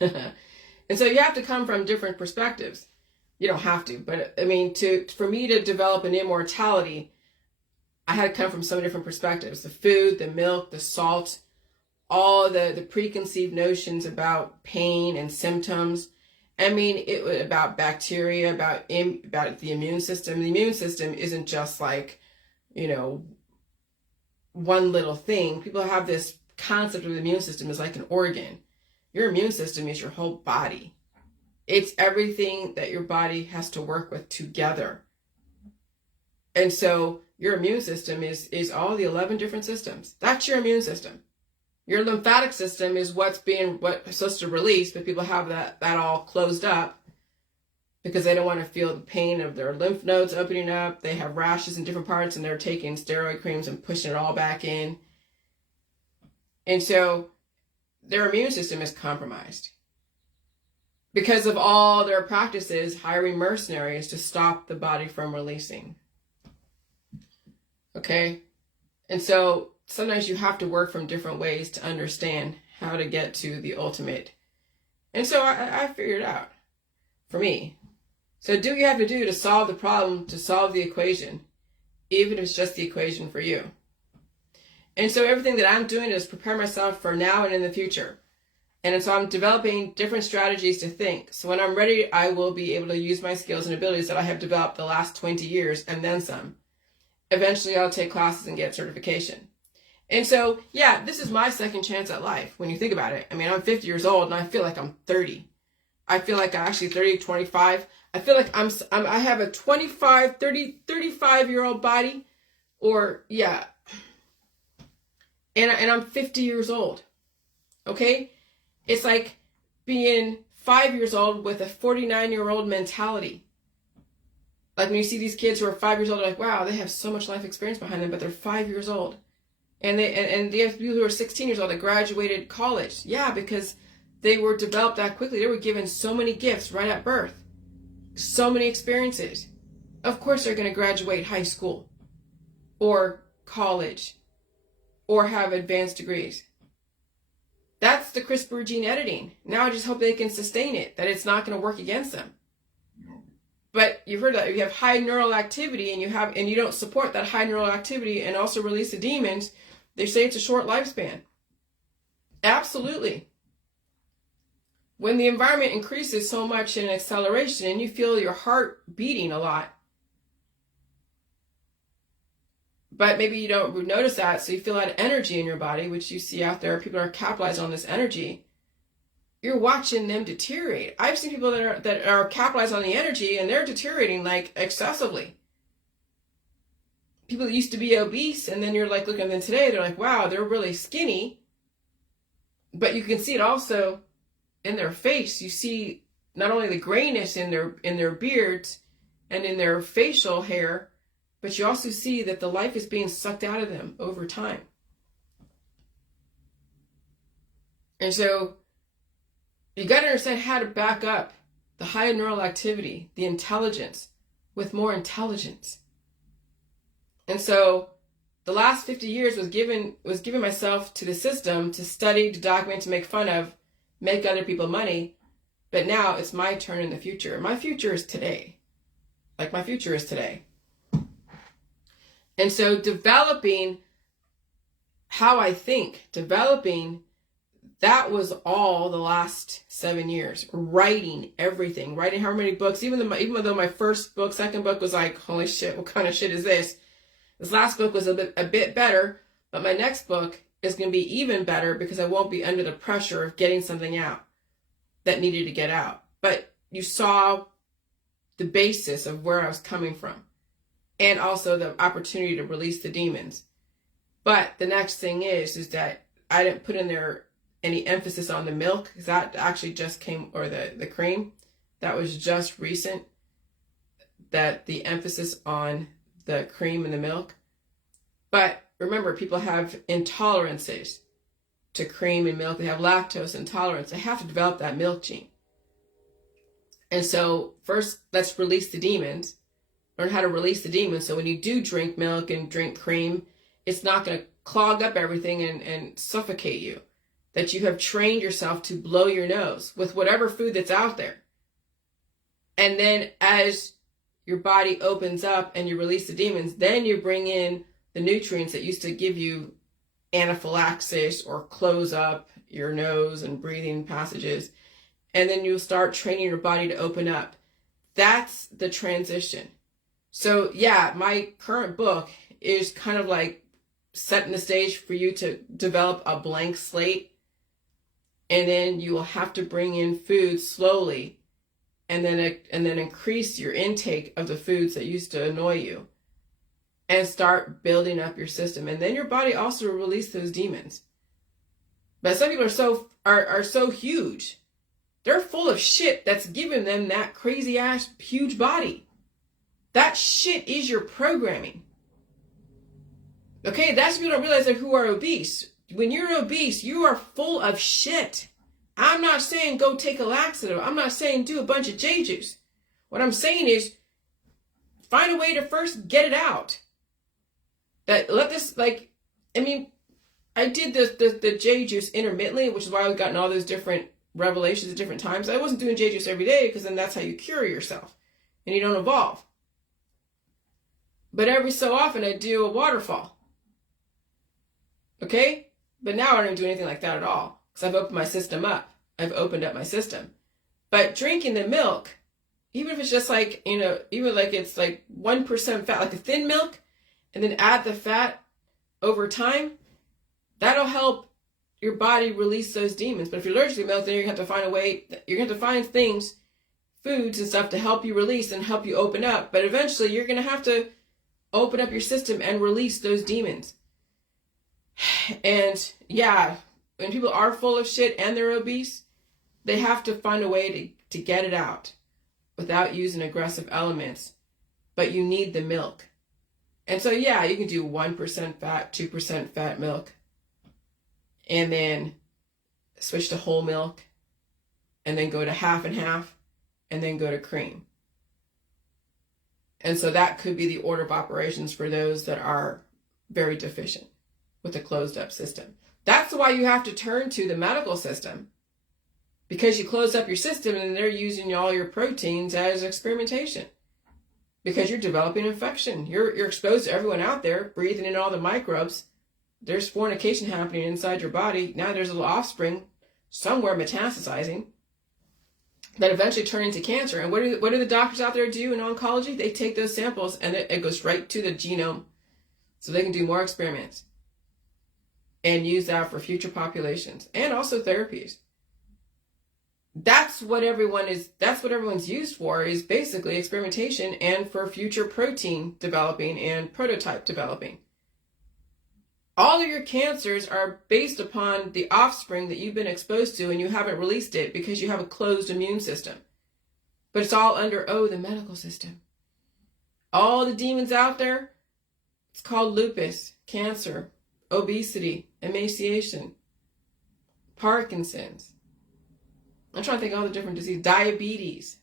and so you have to come from different perspectives. You don't have to, but I mean, for me to develop an immortality, I had to come from so many different perspectives. The food, the milk, the salt, all the preconceived notions about pain and symptoms. I mean, it was about bacteria, about the immune system. The immune system isn't just like, one little thing. People have this concept of the immune system as like an organ. Your immune system is your whole body. It's everything that your body has to work with together. And so your immune system is all the 11 different systems. That's your immune system. Your lymphatic system is what's supposed to release, but people have that all closed up because they don't want to feel the pain of their lymph nodes opening up. They have rashes in different parts and they're taking steroid creams and pushing it all back in. And so their immune system is compromised because of all their practices hiring mercenaries to stop the body from releasing. Okay? And so sometimes you have to work from different ways to understand how to get to the ultimate. And so I figured it out for me. So do what you have to do to solve the problem, to solve the equation, even if it's just the equation for you. And so everything that I'm doing is prepare myself for now and in the future. And so I'm developing different strategies to think. So when I'm ready, I will be able to use my skills and abilities that I have developed the last 20 years and then some. Eventually, I'll take classes and get certification. And so, yeah, this is my second chance at life when you think about it. I mean, I'm 50 years old and I feel like I'm 30. I feel like I'm actually 30, 25. I feel like I have a 25, 30, 35-year-old body or, yeah. And I'm 50 years old. Okay? It's like being 5 years old with a 49-year-old mentality. Like when you see these kids who are 5 years old, they're like, wow, they have so much life experience behind them, but they're 5 years old. And they have people who are 16 years old that graduated college. Yeah, because they were developed that quickly. They were given so many gifts right at birth. So many experiences. Of course they're going to graduate high school or college or have advanced degrees. That's the CRISPR gene editing. Now I just hope they can sustain it, that it's not going to work against them. But you've heard that if you have high neural activity and you don't support that high neural activity and also release the demons, they say it's a short lifespan. Absolutely. When the environment increases so much in acceleration and you feel your heart beating a lot, but maybe you don't notice that, so you feel that energy in your body, which you see out there, people are capitalizing on this energy. You're watching them deteriorate. I've seen people that are capitalizing on the energy and they're deteriorating like excessively. People that used to be obese and then you're like looking at them today, they're like, wow, they're really skinny. But you can see it also in their face. You see not only the grayness in their beards and in their facial hair, but you also see that the life is being sucked out of them over time. And so you got to understand how to back up the high neural activity, the intelligence, with more intelligence. And so the last 50 years was giving myself to the system to study, to document, to make fun of, make other people money. But now it's my turn in the future. My future is today. Like my future is today. And so developing how I think, that was all the last 7 years. Writing everything. Writing how many books. Even though my first book, second book was like, holy shit, what kind of shit is this? This last book was a bit better. But my next book is going to be even better because I won't be under the pressure of getting something out that needed to get out. But you saw the basis of where I was coming from. And also the opportunity to release the demons. But the next thing is that I didn't put in there any emphasis on the milk, because that actually just came, or the cream, that was just recent, that the emphasis on the cream and the milk. But remember, people have intolerances to cream and milk. They have lactose intolerance. They have to develop that milk gene. And so first, let's release the demons. Learn how to release the demons. So when you do drink milk and drink cream, it's not going to clog up everything and suffocate you. That you have trained yourself to blow your nose with whatever food that's out there. And then as your body opens up and you release the demons, then you bring in the nutrients that used to give you anaphylaxis or close up your nose and breathing passages. And then you'll start training your body to open up. That's the transition. So yeah, my current book is kind of like setting the stage for you to develop a blank slate. And then you will have to bring in food slowly, and then increase your intake of the foods that used to annoy you, and start building up your system. And then your body also will release those demons. But some people are so huge. They're full of shit that's giving them that crazy ass huge body. That shit is your programming. Okay, that's what people don't realize, that who are obese. When you're obese, you are full of shit. I'm not saying go take a laxative. I'm not saying do a bunch of J juice. What I'm saying is find a way to first get it out. I did the J juice intermittently, which is why I've gotten all those different revelations at different times. I wasn't doing J juice every day, because then that's how you cure yourself and you don't evolve. But every so often I do a waterfall. Okay? But now I don't do anything like that at all, because I've opened my system up. I've opened up my system. But drinking the milk, even if it's just like, even like it's like 1% fat, like a thin milk, and then add the fat over time, that'll help your body release those demons. But if you're allergic to milk, then you're going to have to find a way, you're going to have to find things, foods and stuff to help you release and help you open up. But eventually you're going to have to open up your system and release those demons. And yeah, when people are full of shit and they're obese, they have to find a way to get it out without using aggressive elements. But you need the milk. And so yeah, you can do 1% fat, 2% fat milk, and then switch to whole milk, and then go to half and half, and then go to cream. And so that could be the order of operations for those that are very deficient with a closed up system. That's why you have to turn to the medical system, because you close up your system and they're using all your proteins as experimentation, because you're developing infection. You're exposed to everyone out there, breathing in all the microbes. There's fornication happening inside your body. Now there's a little offspring somewhere metastasizing that eventually turn into cancer. And what do the doctors out there do in oncology? They take those samples and it goes right to the genome, so they can do more experiments and use that for future populations and also therapies. That's what everyone's used for, is basically experimentation and for future protein developing and prototype developing. All of your cancers are based upon the offspring that you've been exposed to, and you haven't released it because you have a closed immune system. But it's all under, the medical system. All the demons out there, it's called lupus, cancer, obesity, emaciation, Parkinson's. I'm trying to think of all the different diseases. Diabetes.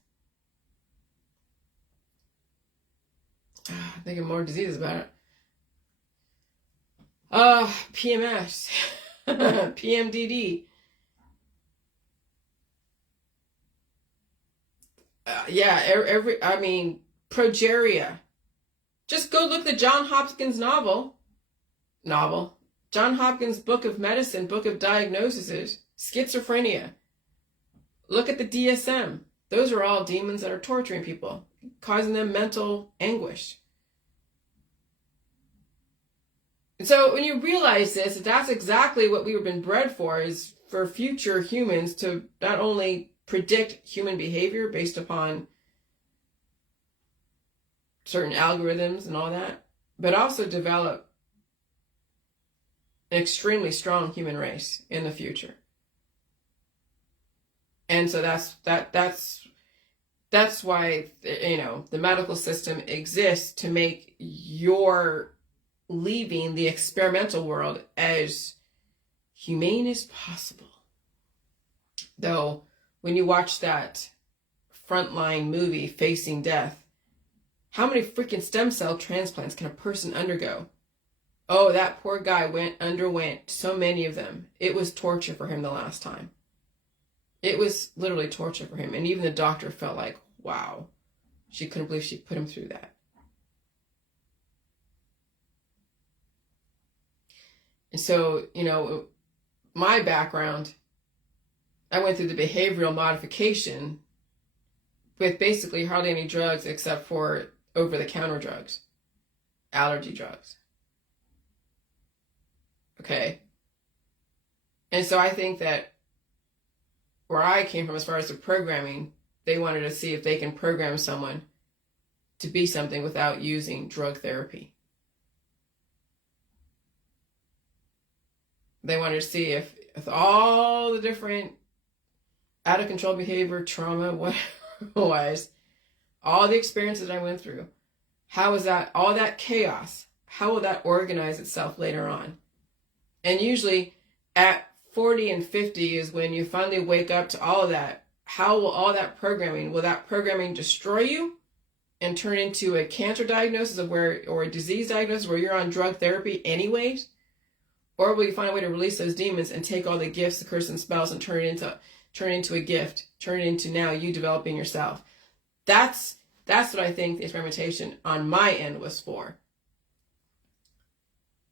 I'm thinking more diseases about it. PMS, PMDD. Progeria. Just go look at the John Hopkins novel. John Hopkins' book of medicine, book of diagnoses, schizophrenia. Look at the DSM. Those are all demons that are torturing people, causing them mental anguish. And so when you realize this, that's exactly what we've been bred for, is for future humans to not only predict human behavior based upon certain algorithms and all that, but also develop an extremely strong human race in the future. And so that's why, you know, the medical system exists, to make your leaving the experimental world as humane as possible. Though, when you watch that Frontline movie, Facing Death, how many freaking stem cell transplants can a person undergo? Oh, that poor guy underwent so many of them. It was torture for him the last time. It was literally torture for him. And even the doctor felt like, wow, she couldn't believe she put him through that. And so, you know, my background, I went through the behavioral modification with basically hardly any drugs except for over-the-counter drugs, allergy drugs. Okay? And so I think that where I came from as far as the programming, they wanted to see if they can program someone to be something without using drug therapy. They wanted to see if all the different out of control behavior, trauma, whatever it was, all the experiences I went through, how is that, all that chaos, how will that organize itself later on? And usually at 40 and 50 is when you finally wake up to all of that. How will all that programming, will that programming destroy you and turn into a cancer diagnosis or a disease diagnosis where you're on drug therapy anyways? Or will you find a way to release those demons and take all the gifts, the curse and spells, and turn it into a gift, turn it into now you developing yourself? That's what I think the experimentation on my end was for.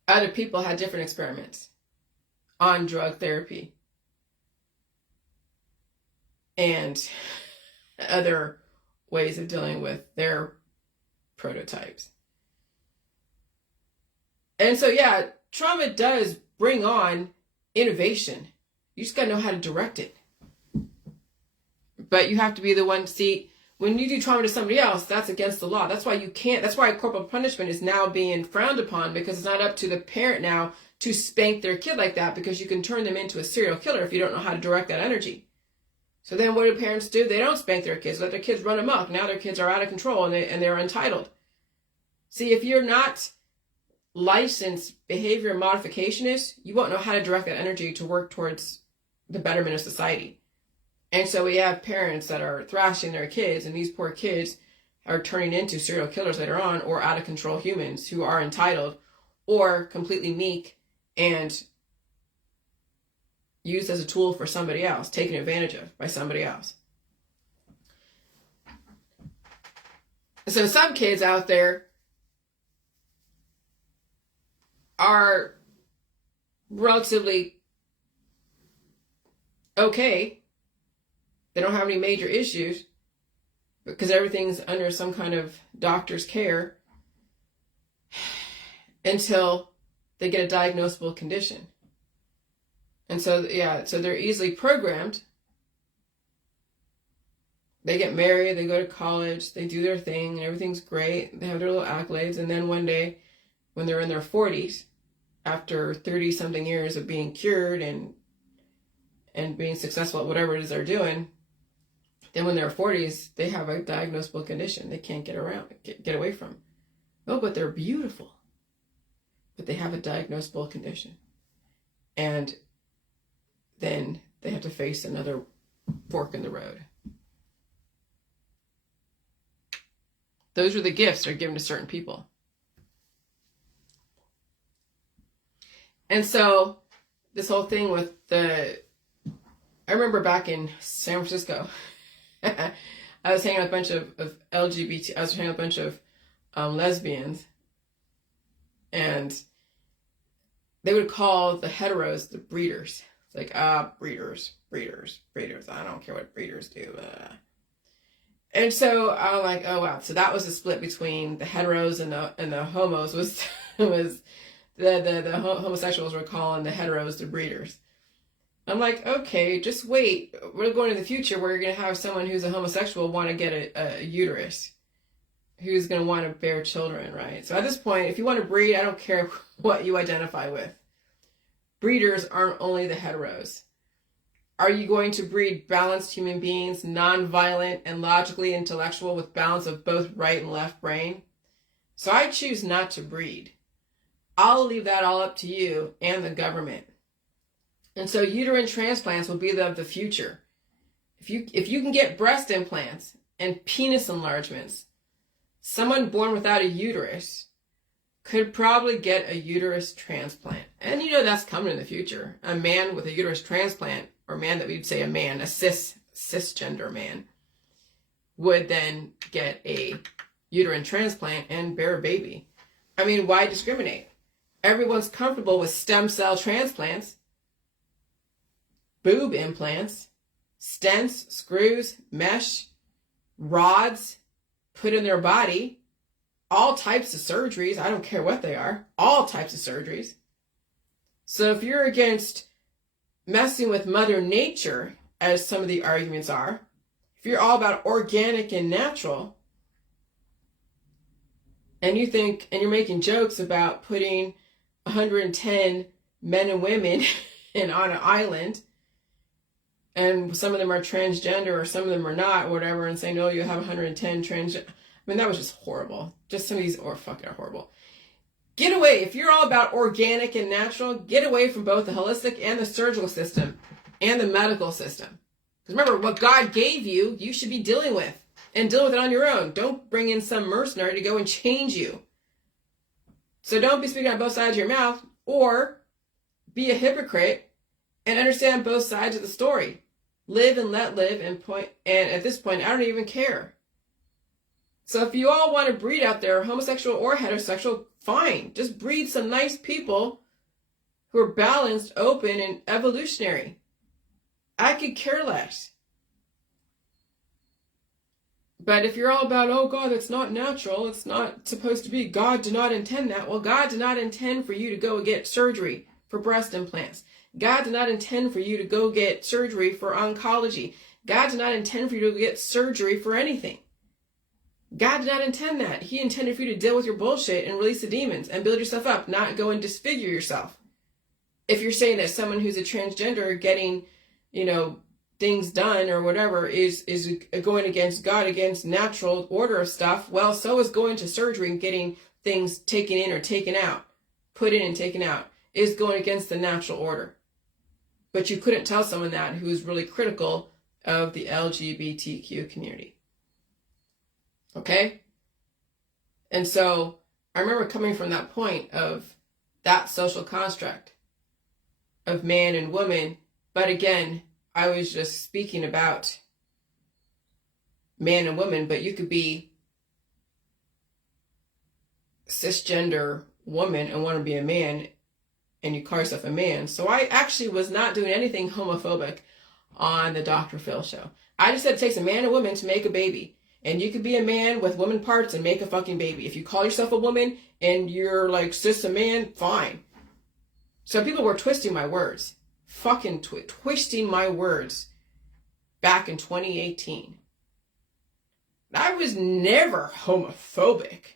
Other people had different experiments on drug therapy and other ways of dealing with their prototypes. And so, yeah, trauma does bring on innovation. You just got to know how to direct it. But you have to be the one to see, when you do trauma to somebody else, that's against the law. That's why you can't, that's why corporal punishment is now being frowned upon, because it's not up to the parent now to spank their kid like that, because you can turn them into a serial killer if you don't know how to direct that energy. So then what do parents do? They don't spank their kids, let their kids run amok. Now their kids are out of control and they're entitled. See, if you're not licensed behavior modificationist, you won't know how to direct that energy to work towards the betterment of society. And so we have parents that are thrashing their kids, and these poor kids are turning into serial killers later on, or out of control humans who are entitled or completely meek and used as a tool for somebody else, taken advantage of by somebody else. So some kids out there are relatively okay. They don't have any major issues because everything's under some kind of doctor's care until they get a diagnosable condition. And so, yeah, so they're easily programmed. They get married, they go to college, they do their thing, and everything's great. They have their little accolades. And then one day, when they're in their 40s, after 30-something years of being cured and being successful at whatever it is they're doing, then when they're 40s, they have a diagnosable condition they can't get away from. Oh, but they're beautiful. But they have a diagnosable condition. And then they have to face another fork in the road. Those are the gifts that are given to certain people. And so this whole thing with I remember back in San Francisco, I was hanging with a bunch of LGBT, I was hanging with a bunch of lesbians, and they would call the heteros the breeders. It's like, breeders. I don't care what breeders do. And so I'm like, oh wow. So that was the split between the heteros and the homos was the homosexuals were calling the heteros the breeders. I'm like, okay, just wait. We're going to the future where you're going to have someone who's a homosexual want to get a uterus, who's going to want to bear children, right? So at this point, if you want to breed, I don't care what you identify with, breeders aren't only the heteros. Are you going to breed balanced human beings, non-violent and logically intellectual with balance of both right and left brain? So I choose not to breed. I'll leave that all up to you and the government. And so uterine transplants will be the future. If you can get breast implants and penis enlargements, someone born without a uterus could probably get a uterus transplant. And that's coming in the future. A man with a uterus transplant, or man that we'd say a man, a cisgender man, would then get a uterine transplant and bear a baby. I mean, why discriminate? Everyone's comfortable with stem cell transplants, boob implants, stents, screws, mesh, rods put in their body, all types of surgeries. I don't care what they are, all types of surgeries. So if you're against messing with Mother Nature, as some of the arguments are, if you're all about organic and natural, and you're making jokes about putting 110 men and women on an island, and some of them are transgender or some of them are not, or whatever, and saying, no, you have 110 transgender. I mean, that was just horrible. Just some of these are fucking horrible. Get away. If you're all about organic and natural, get away from both the holistic and the surgical system and the medical system. Because remember, what God gave you, you should be dealing with, and deal with it on your own. Don't bring in some mercenary to go and change you. So don't be speaking on both sides of your mouth, or be a hypocrite and understand both sides of the story. Live and let live, and at this point, I don't even care. So if you all want to breed out there, homosexual or heterosexual, fine. Just breed some nice people who are balanced, open, and evolutionary. I could care less. But if you're all about, oh God, it's not natural, it's not supposed to be, God did not intend that. Well, God did not intend for you to go get surgery for breast implants. God did not intend for you to go get surgery for oncology. God did not intend for you to get surgery for anything. God did not intend that. He intended for you to deal with your bullshit and release the demons and build yourself up, not go and disfigure yourself. If you're saying that someone who's a transgender getting, things done or whatever is going against God, against natural order of stuff, well, so is going to surgery and getting things taken in or taken out, put in and taken out, is going against the natural order. But you couldn't tell someone that who is really critical of the LGBTQ community. Okay? And so I remember coming from that point of that social construct of man and woman. But again, I was just speaking about man and woman, but you could be cisgender woman and want to be a man, and you call yourself a man. So I actually was not doing anything homophobic on the Dr. Phil show. I just said it takes a man and woman to make a baby. And you could be a man with woman parts and make a fucking baby. If you call yourself a woman and you're like cis a man, fine. So people were twisting my words. Fucking twisting my words back in 2018. I was never homophobic.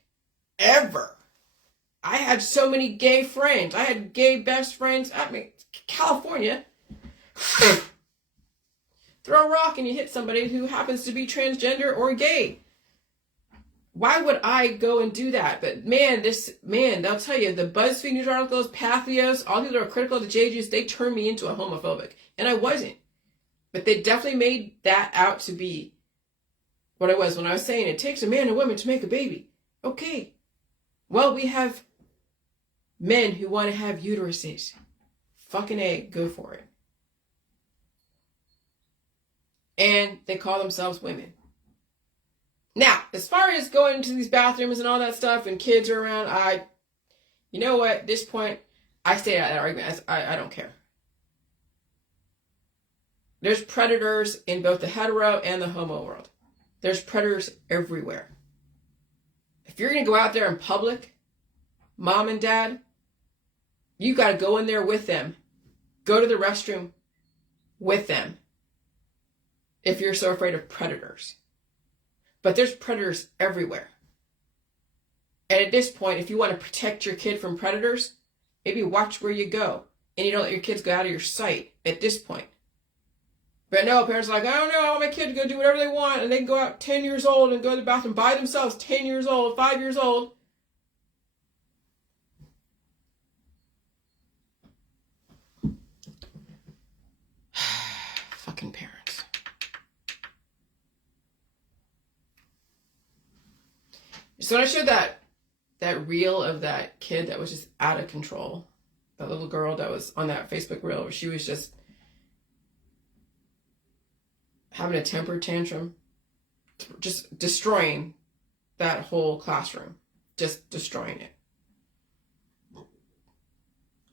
Ever. I had so many gay friends. I had gay best friends. I mean, California. Throw a rock and you hit somebody who happens to be transgender or gay. Why would I go and do that? But they'll tell you, the BuzzFeed news articles, Pathos, all people that are critical to JJ's, they turned me into a homophobic. And I wasn't. But they definitely made that out to be what I was when I was saying it takes a man and woman to make a baby. Okay. Well, we have men who want to have uteruses. Fucking A, go for it. And they call themselves women. Now, as far as going into these bathrooms and all that stuff and kids are around, you know what, at this point, I stay out of that argument. I don't care. There's predators in both the hetero and the homo world. There's predators everywhere. If you're going to go out there in public, mom and dad, you got to go in there with them. Go to the restroom with them. If you're so afraid of predators. But there's predators everywhere. And at this point, if you want to protect your kid from predators, maybe watch where you go. and you don't let your kids go out of your sight at this point. But no, parents are like, I don't know, I want my kid to go do whatever they want, and they can go out 10 years old and go to the bathroom by themselves, 10 years old, 5 years old. Fucking parents. So when I showed that reel of that kid that was just out of control, that little girl that was on that Facebook reel where she was just having a temper tantrum, just destroying that whole classroom, just destroying it.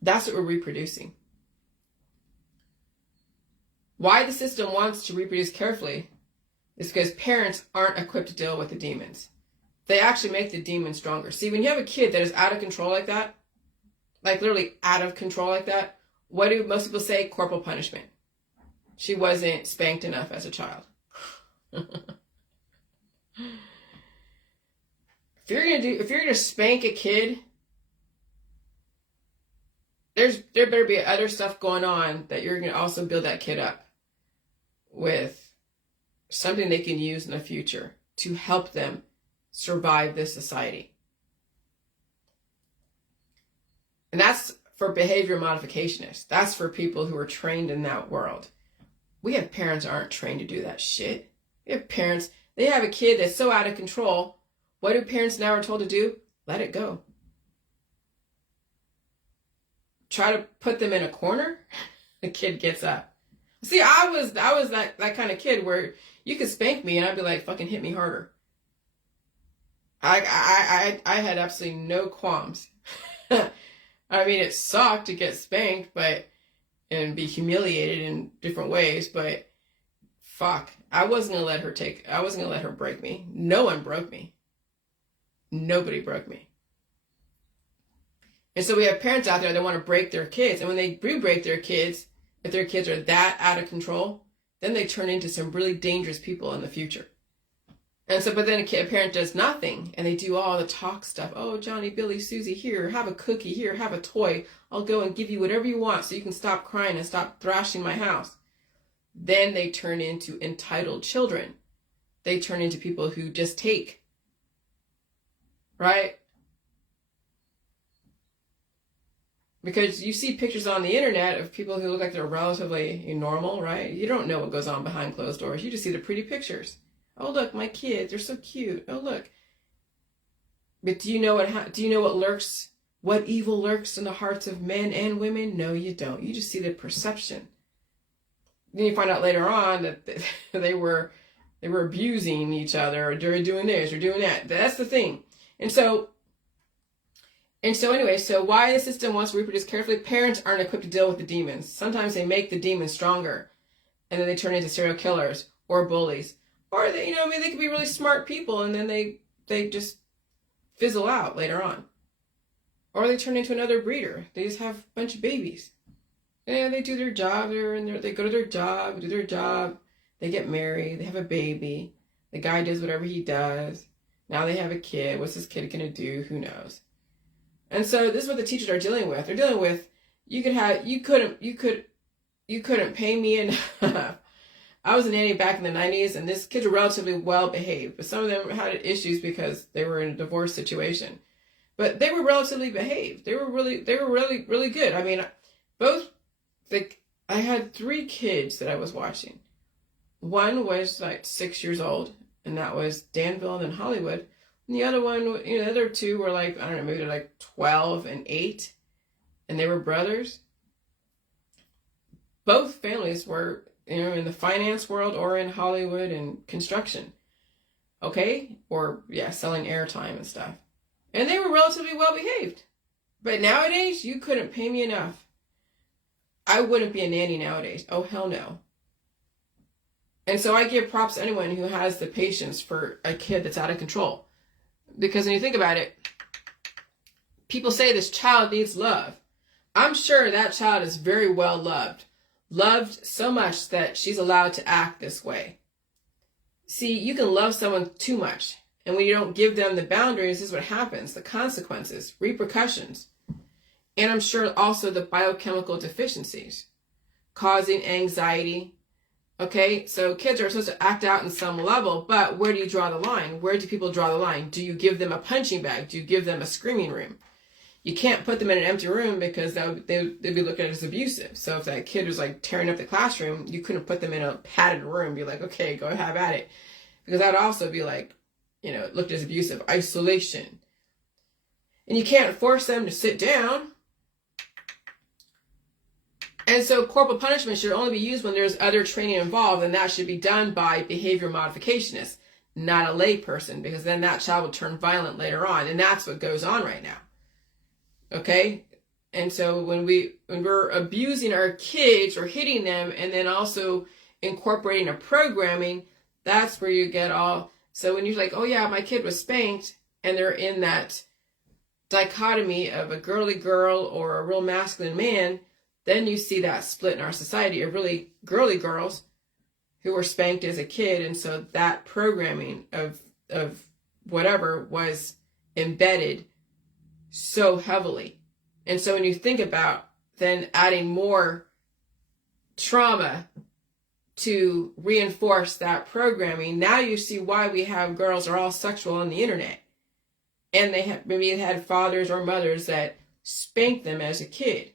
That's what we're reproducing. Why the system wants to reproduce carefully is because parents aren't equipped to deal with the demons. They actually make the demons stronger. See, when you have a kid that is out of control like that, like literally out of control like that, what do most people say? Corporal punishment. She wasn't spanked enough as a child. If you're gonna spank a kid, there better be other stuff going on that you're gonna also build that kid up with something they can use in the future to help them survive this society. And that's for behavior modificationists. That's for people who are trained in that world. We have parents who aren't trained to do that shit. We have parents, they have a kid that's so out of control. What do parents now are told to do? Let it go. Try to put them in a corner, the kid gets up. See, I was that kind of kid where you could spank me and I'd be like, fucking hit me harder. I had absolutely no qualms. I mean, it sucked to get spanked, and be humiliated in different ways, but fuck, I wasn't gonna let her break me. No one broke me. Nobody broke me. And so we have parents out there that want to break their kids, and when they do break their kids, if their kids are that out of control, then they turn into some really dangerous people in the future. And so, but then a parent does nothing, and they do all the talk stuff. Oh, Johnny, Billy, Susie, here, have a cookie, here, have a toy. I'll go and give you whatever you want so you can stop crying and stop thrashing my house. Then they turn into entitled children. They turn into people who just take. Right? Because you see pictures on the internet of people who look like they're relatively normal, right? You don't know what goes on behind closed doors. You just see the pretty pictures. Oh, look, my kids, they're so cute. Oh, look. But do you know what evil lurks in the hearts of men and women? No, you don't. You just see the perception. Then you find out later on that they were abusing each other, or they're doing this or doing that. That's the thing. And so anyway, so why the system wants to reproduce carefully? Parents aren't equipped to deal with the demons. Sometimes they make the demons stronger, and then they turn into serial killers or bullies. Or they, they could be really smart people, and then they just fizzle out later on. Or they turn into another breeder. They just have a bunch of babies. And they do their job. They go to their job, do their job. They get married. They have a baby. The guy does whatever he does. Now they have a kid. What's this kid gonna do? Who knows? And so this is what the teachers are dealing with. They're dealing with you couldn't pay me enough. I was a nanny back in the 90s, and these kids were relatively well behaved, but some of them had issues because they were in a divorce situation. But they were relatively behaved. They were really, really good. I mean, I had 3 kids that I was watching. One was like 6 years old, and that was Danville and then Hollywood. And the other one, the other 2 were like, I don't know, maybe they're like 12 and 8, and they were brothers. Both families were in the finance world or in Hollywood and construction. Okay? Or, selling airtime and stuff. And they were relatively well behaved. But nowadays, you couldn't pay me enough. I wouldn't be a nanny nowadays. Oh, hell no. And so I give props to anyone who has the patience for a kid that's out of control. Because when you think about it, people say this child needs love. I'm sure that child is very well loved. Loved so much that she's allowed to act this way. See, you can love someone too much. And when you don't give them the boundaries, this is what happens. The consequences, repercussions. And I'm sure also the biochemical deficiencies causing anxiety. Okay, so kids are supposed to act out in some level, but where do you draw the line? Where do people draw the line? Do you give them a punching bag? Do you give them a screaming room? You can't put them in an empty room because they'd be looked at as abusive. So if that kid was like tearing up the classroom, you couldn't put them in a padded room and be like, okay, go have at it. Because that would also be like, looked as abusive. Isolation. And you can't force them to sit down. And so corporal punishment should only be used when there's other training involved, and that should be done by behavior modificationists, not a lay person, because then that child will turn violent later on, and that's what goes on right now. Okay? And so when we're abusing our kids or hitting them and then also incorporating a programming, that's where you get all. So when you're like, oh yeah, my kid was spanked, and they're in that dichotomy of a girly girl or a real masculine man, then you see that split in our society of really girly girls who were spanked as a kid. And so that programming of whatever was embedded so heavily. And so when you think about then adding more trauma to reinforce that programming, now you see why we have girls are all sexual on the internet. And they have maybe had fathers or mothers that spanked them as a kid.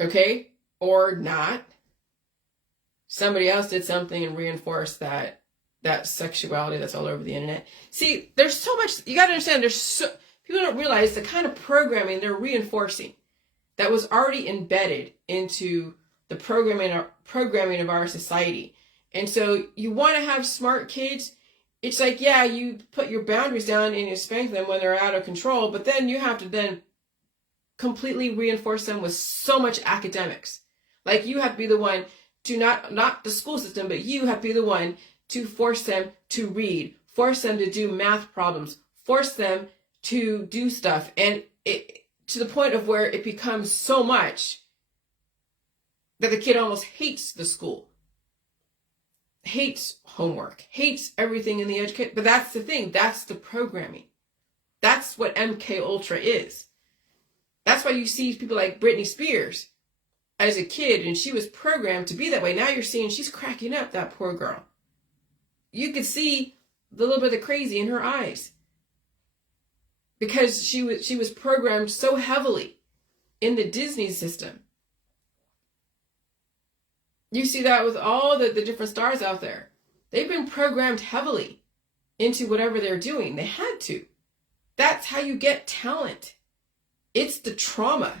Okay? Or not. Somebody else did something and reinforced that sexuality that's all over the internet. See, there's so much, you got to understand, people don't realize the kind of programming they're reinforcing that was already embedded into the programming of our society. And so you want to have smart kids. It's like, yeah, you put your boundaries down and you spank them when they're out of control, but then you have to then completely reinforce them with so much academics. Like you have to be the one to not the school system, but you have to be the one to force them to read, force them to do math problems, force them to do stuff. And to the point of where it becomes so much that the kid almost hates the school, hates homework, hates everything in the education. But that's the thing. That's the programming. That's what MK Ultra is. That's why you see people like Britney Spears as a kid, and she was programmed to be that way. Now you're seeing she's cracking up, that poor girl. You could see the little bit of crazy in her eyes because she was programmed so heavily in the Disney system. You see that with all the different stars out there. They've been programmed heavily into whatever they're doing. They had to. That's how you get talent. It's the trauma.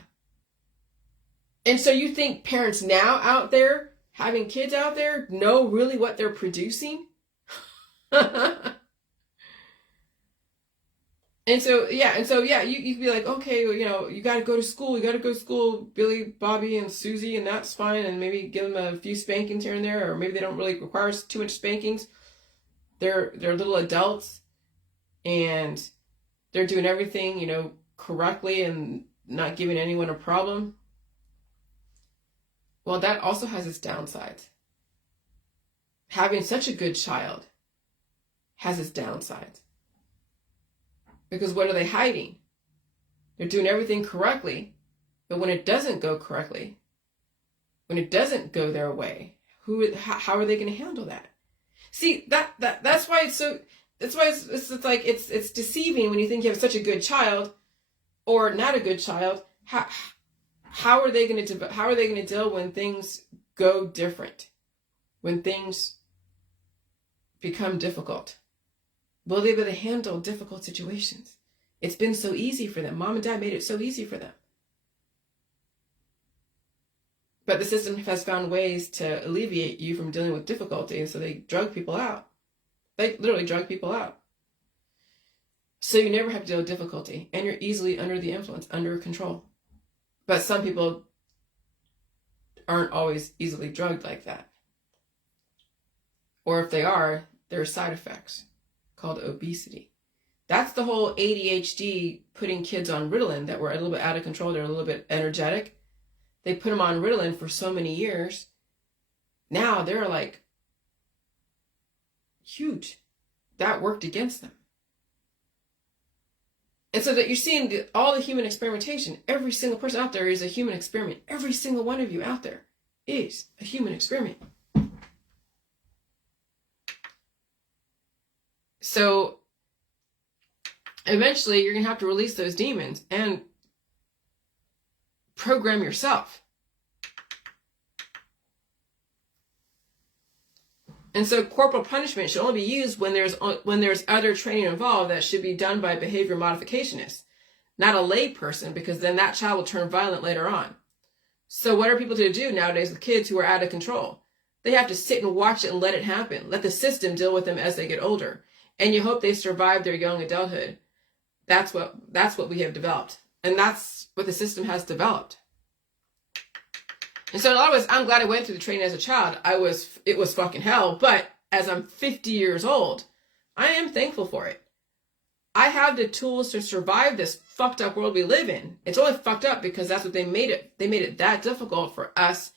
And so you think parents now out there, having kids out there, know really what they're producing? And so you could be like, okay, well, you got to go to school, Billy, Bobby, and Susie, and that's fine, and maybe give them a few spankings here and there, or maybe they don't really require too much spankings. They're little adults, and they're doing everything, correctly and not giving anyone a problem. Well, that also has its downsides. Having such a good child has its downsides. Because what are they hiding? They're doing everything correctly, but when it doesn't go correctly, when it doesn't go their way, how are they going to handle that? See, that's why it's so. That's why it's deceiving when you think you have such a good child, or not a good child. How are they going to deal when things go different, when things become difficult? Will they be able to handle difficult situations? It's been so easy for them. Mom and dad made it so easy for them. But the system has found ways to alleviate you from dealing with difficulty, and so they drug people out. They literally drug people out. So you never have to deal with difficulty, and you're easily under the influence, under control. But some people aren't always easily drugged like that. Or if they are, there are side effects called obesity. That's the whole ADHD, putting kids on Ritalin that were a little bit out of control. They're a little bit energetic. They put them on Ritalin for so many years. Now they're like huge. That worked against them. And so that you're seeing all the human experimentation. Every single person out there is a human experiment. Every single one of you out there is a human experiment. So eventually you're going to have to release those demons and program yourself. And so corporal punishment should only be used when there's other training involved that should be done by a behavior modificationist, not a lay person, because then that child will turn violent later on. So what are people to do nowadays with kids who are out of control? They have to sit and watch it and let it happen. Let the system deal with them as they get older. And you hope they survive their young adulthood. That's what we have developed. And that's what the system has developed. And so in a lot of ways, I'm glad I went through the training as a child. It was fucking hell. But as I'm 50 years old, I am thankful for it. I have the tools to survive this fucked up world we live in. It's only fucked up because that's what they made it. They made it that difficult for us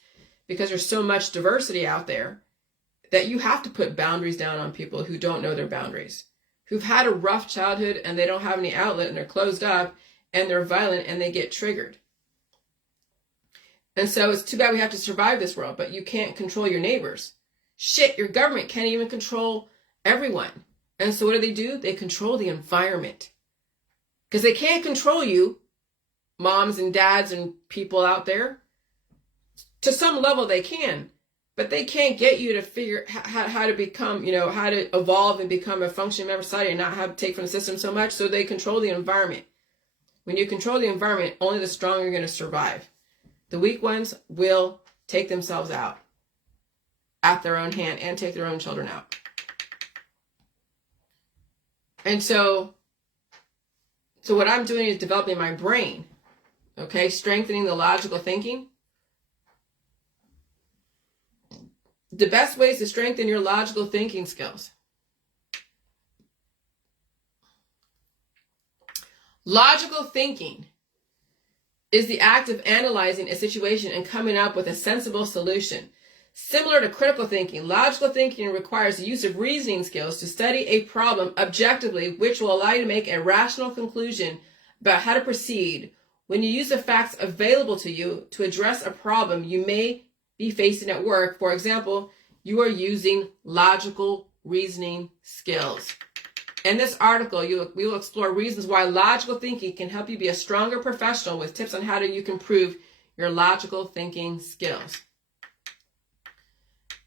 because there's so much diversity out there that you have to put boundaries down on people who don't know their boundaries, who've had a rough childhood and they don't have any outlet and they're closed up and they're violent and they get triggered. And so it's too bad we have to survive this world, but you can't control your neighbors. Shit, your government can't even control everyone. And so what do? They control the environment. Because they can't control you, moms and dads and people out there. To some level they can, but they can't get you to figure how to become, how to evolve and become a functioning member of society and not have to take from the system so much. So they control the environment. When you control the environment, only the strong are going to survive. The weak ones will take themselves out at their own hand and take their own children out. And so what I'm doing is developing my brain, okay? Strengthening the logical thinking. The best ways to strengthen your logical thinking skills. Logical thinking is the act of analyzing a situation and coming up with a sensible solution. Similar to critical thinking, logical thinking requires the use of reasoning skills to study a problem objectively, which will allow you to make a rational conclusion about how to proceed. When you use the facts available to you to address a problem you may be facing at work, for example, you are using logical reasoning skills. In this article, we will explore reasons why logical thinking can help you be a stronger professional with tips on how you can improve your logical thinking skills.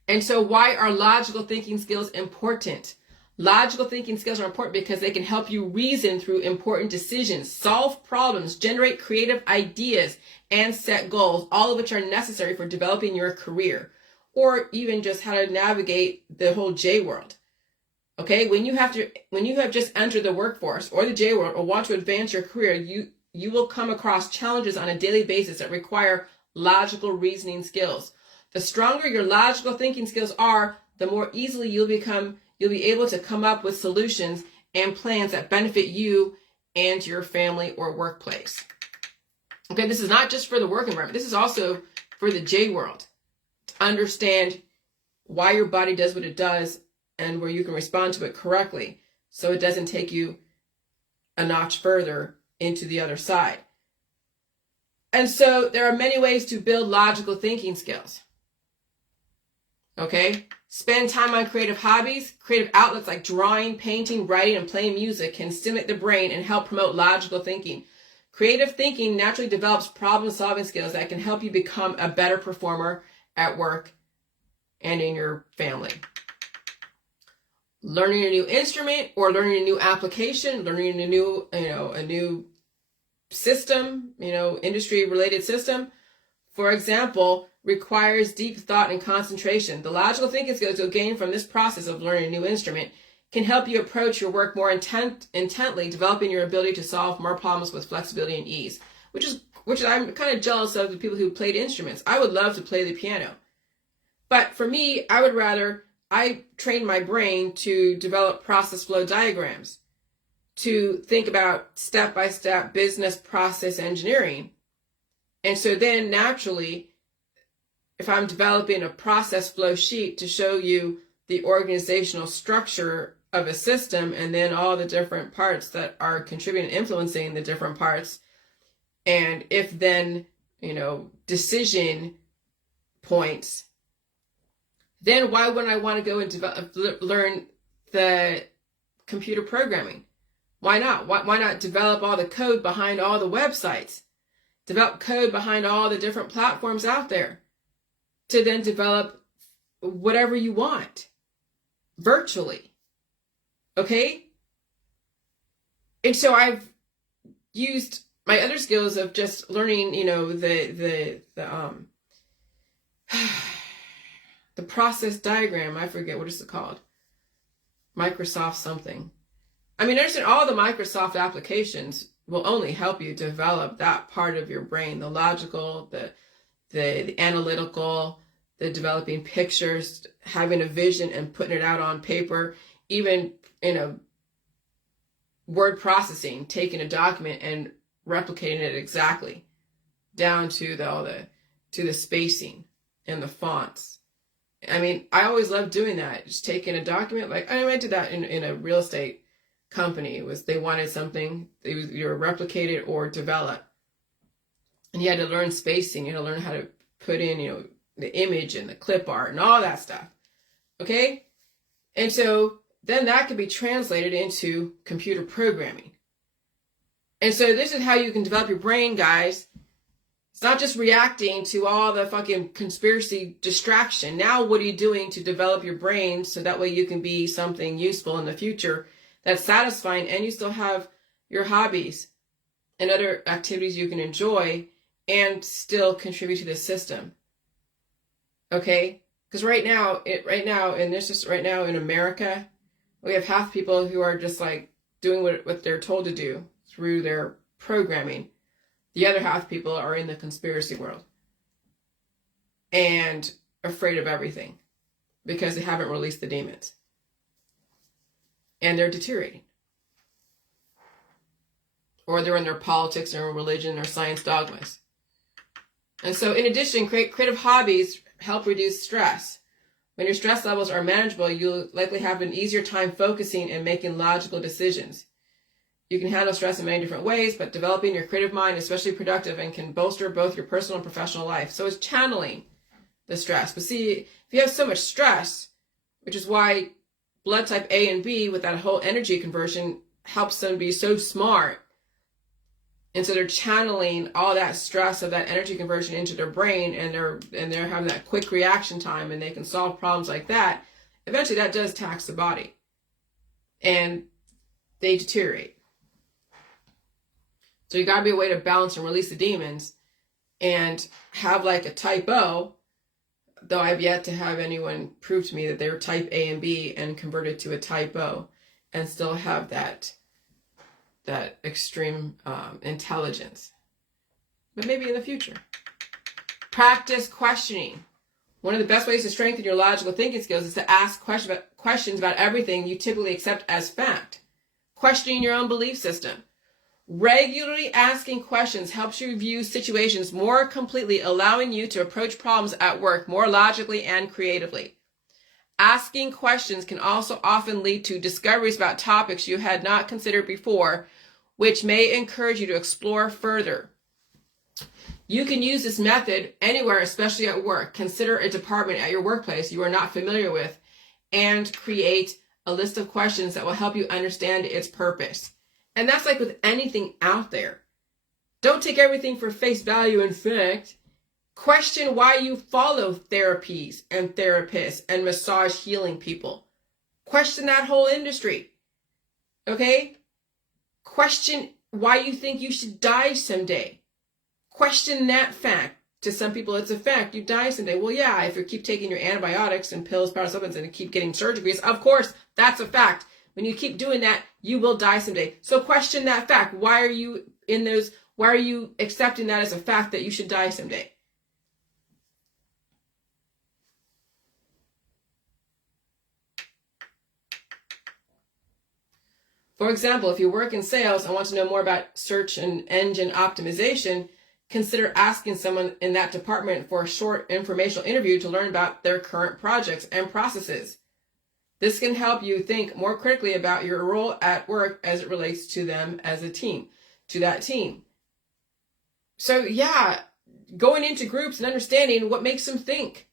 And so why are logical thinking skills important? Logical thinking skills are important because they can help you reason through important decisions, solve problems, generate creative ideas, and set goals, all of which are necessary for developing your career, or even just how to navigate the whole J world. Okay, when you have just entered the workforce or the J world or want to advance your career, you will come across challenges on a daily basis that require logical reasoning skills. The stronger your logical thinking skills are, the more easily you'll be able to come up with solutions and plans that benefit you and your family or workplace. Okay, this is not just for the work environment. This is also for the J world. Understand why your body does what it does and where you can respond to it correctly so it doesn't take you a notch further into the other side. And so there are many ways to build logical thinking skills. Okay? Spend time on creative hobbies. Creative outlets like drawing, painting, writing, and playing music can stimulate the brain and help promote logical thinking. Creative thinking naturally develops problem-solving skills that can help you become a better performer at work and in your family. Learning a new instrument or learning a new application, learning a new system, industry-related system, for example, requires deep thought and concentration. The logical thinking skills you'll gain from this process of learning a new instrument can help you approach your work more intently, developing your ability to solve more problems with flexibility and ease, which I'm kind of jealous of the people who played instruments. I would love to play the piano. But for me, I train my brain to develop process flow diagrams, to think about step-by-step business process engineering. And so then naturally, if I'm developing a process flow sheet to show you the organizational structure of a system, and then all the different parts that are contributing and influencing the different parts. And if then, decision points, then why wouldn't I want to go and learn the computer programming? Why not? Why not develop all the code behind all the websites? Develop code behind all the different platforms out there to then develop whatever you want virtually. Okay? And so I've used my other skills of just learning, the process diagram. I forget, what is it called? Microsoft something. I mean, understand all the Microsoft applications will only help you develop that part of your brain, the logical, the analytical, the developing pictures, having a vision and putting it out on paper, even, word processing, taking a document and replicating it exactly down to the spacing and the fonts. I mean, I always loved doing that. Just taking a document, like I did that in a real estate company. They wanted something, it was either replicated or develop. And you had to learn spacing, you had to learn how to put in, the image and the clip art and all that stuff. Okay? And so then that could be translated into computer programming. And so this is how you can develop your brain, guys. It's not just reacting to all the fucking conspiracy distraction. Now what are you doing to develop your brain so that way you can be something useful in the future that's satisfying, and you still have your hobbies and other activities you can enjoy and still contribute to the system? Okay? Because right now in America, we have half people who are just like doing what they're told to do through their programming. The other half people are in the conspiracy world and afraid of everything because they haven't released the demons. And they're deteriorating. Or they're in their politics or religion or science dogmas. And so in addition, creative hobbies help reduce stress. When your stress levels are manageable, you'll likely have an easier time focusing and making logical decisions. You can handle stress in many different ways, but developing your creative mind is especially productive and can bolster both your personal and professional life. So it's channeling the stress. But see, if you have so much stress, which is why blood type A and B with that whole energy conversion helps them be so smart. And so they're channeling all that stress of that energy conversion into their brain, and they're having that quick reaction time, and they can solve problems like that. Eventually that does tax the body. And they deteriorate. So you gotta be a way to balance and release the demons and have like a type O, though I've yet to have anyone prove to me that they were type A and B and converted to a type O and still have that extreme intelligence. But maybe in the future. Practice questioning. One of the best ways to strengthen your logical thinking skills is to ask questions about everything you typically accept as fact. Questioning your own belief system. Regularly asking questions helps you view situations more completely, allowing you to approach problems at work more logically and creatively. Asking questions can also often lead to discoveries about topics you had not considered before, which may encourage you to explore further. You can use this method anywhere, especially at work. Consider a department at your workplace you are not familiar with and create a list of questions that will help you understand its purpose. And that's like with anything out there. Don't take everything for face value and fact. Question why you follow therapies and therapists and massage healing people. Question that whole industry. Okay? Question why you think you should die someday. Question that fact. To some people, it's a fact. You die someday. Well, yeah, if you keep taking your antibiotics and pills, powder supplements, and keep getting surgeries, of course, that's a fact. When you keep doing that, you will die someday. So question that fact. Why are you accepting that as a fact that you should die someday? For example, if you work in sales and want to know more about search and engine optimization, consider asking someone in that department for a short informational interview to learn about their current projects and processes. This can help you think more critically about your role at work as it relates to them as a team, to that team. So yeah, going into groups and understanding what makes them think.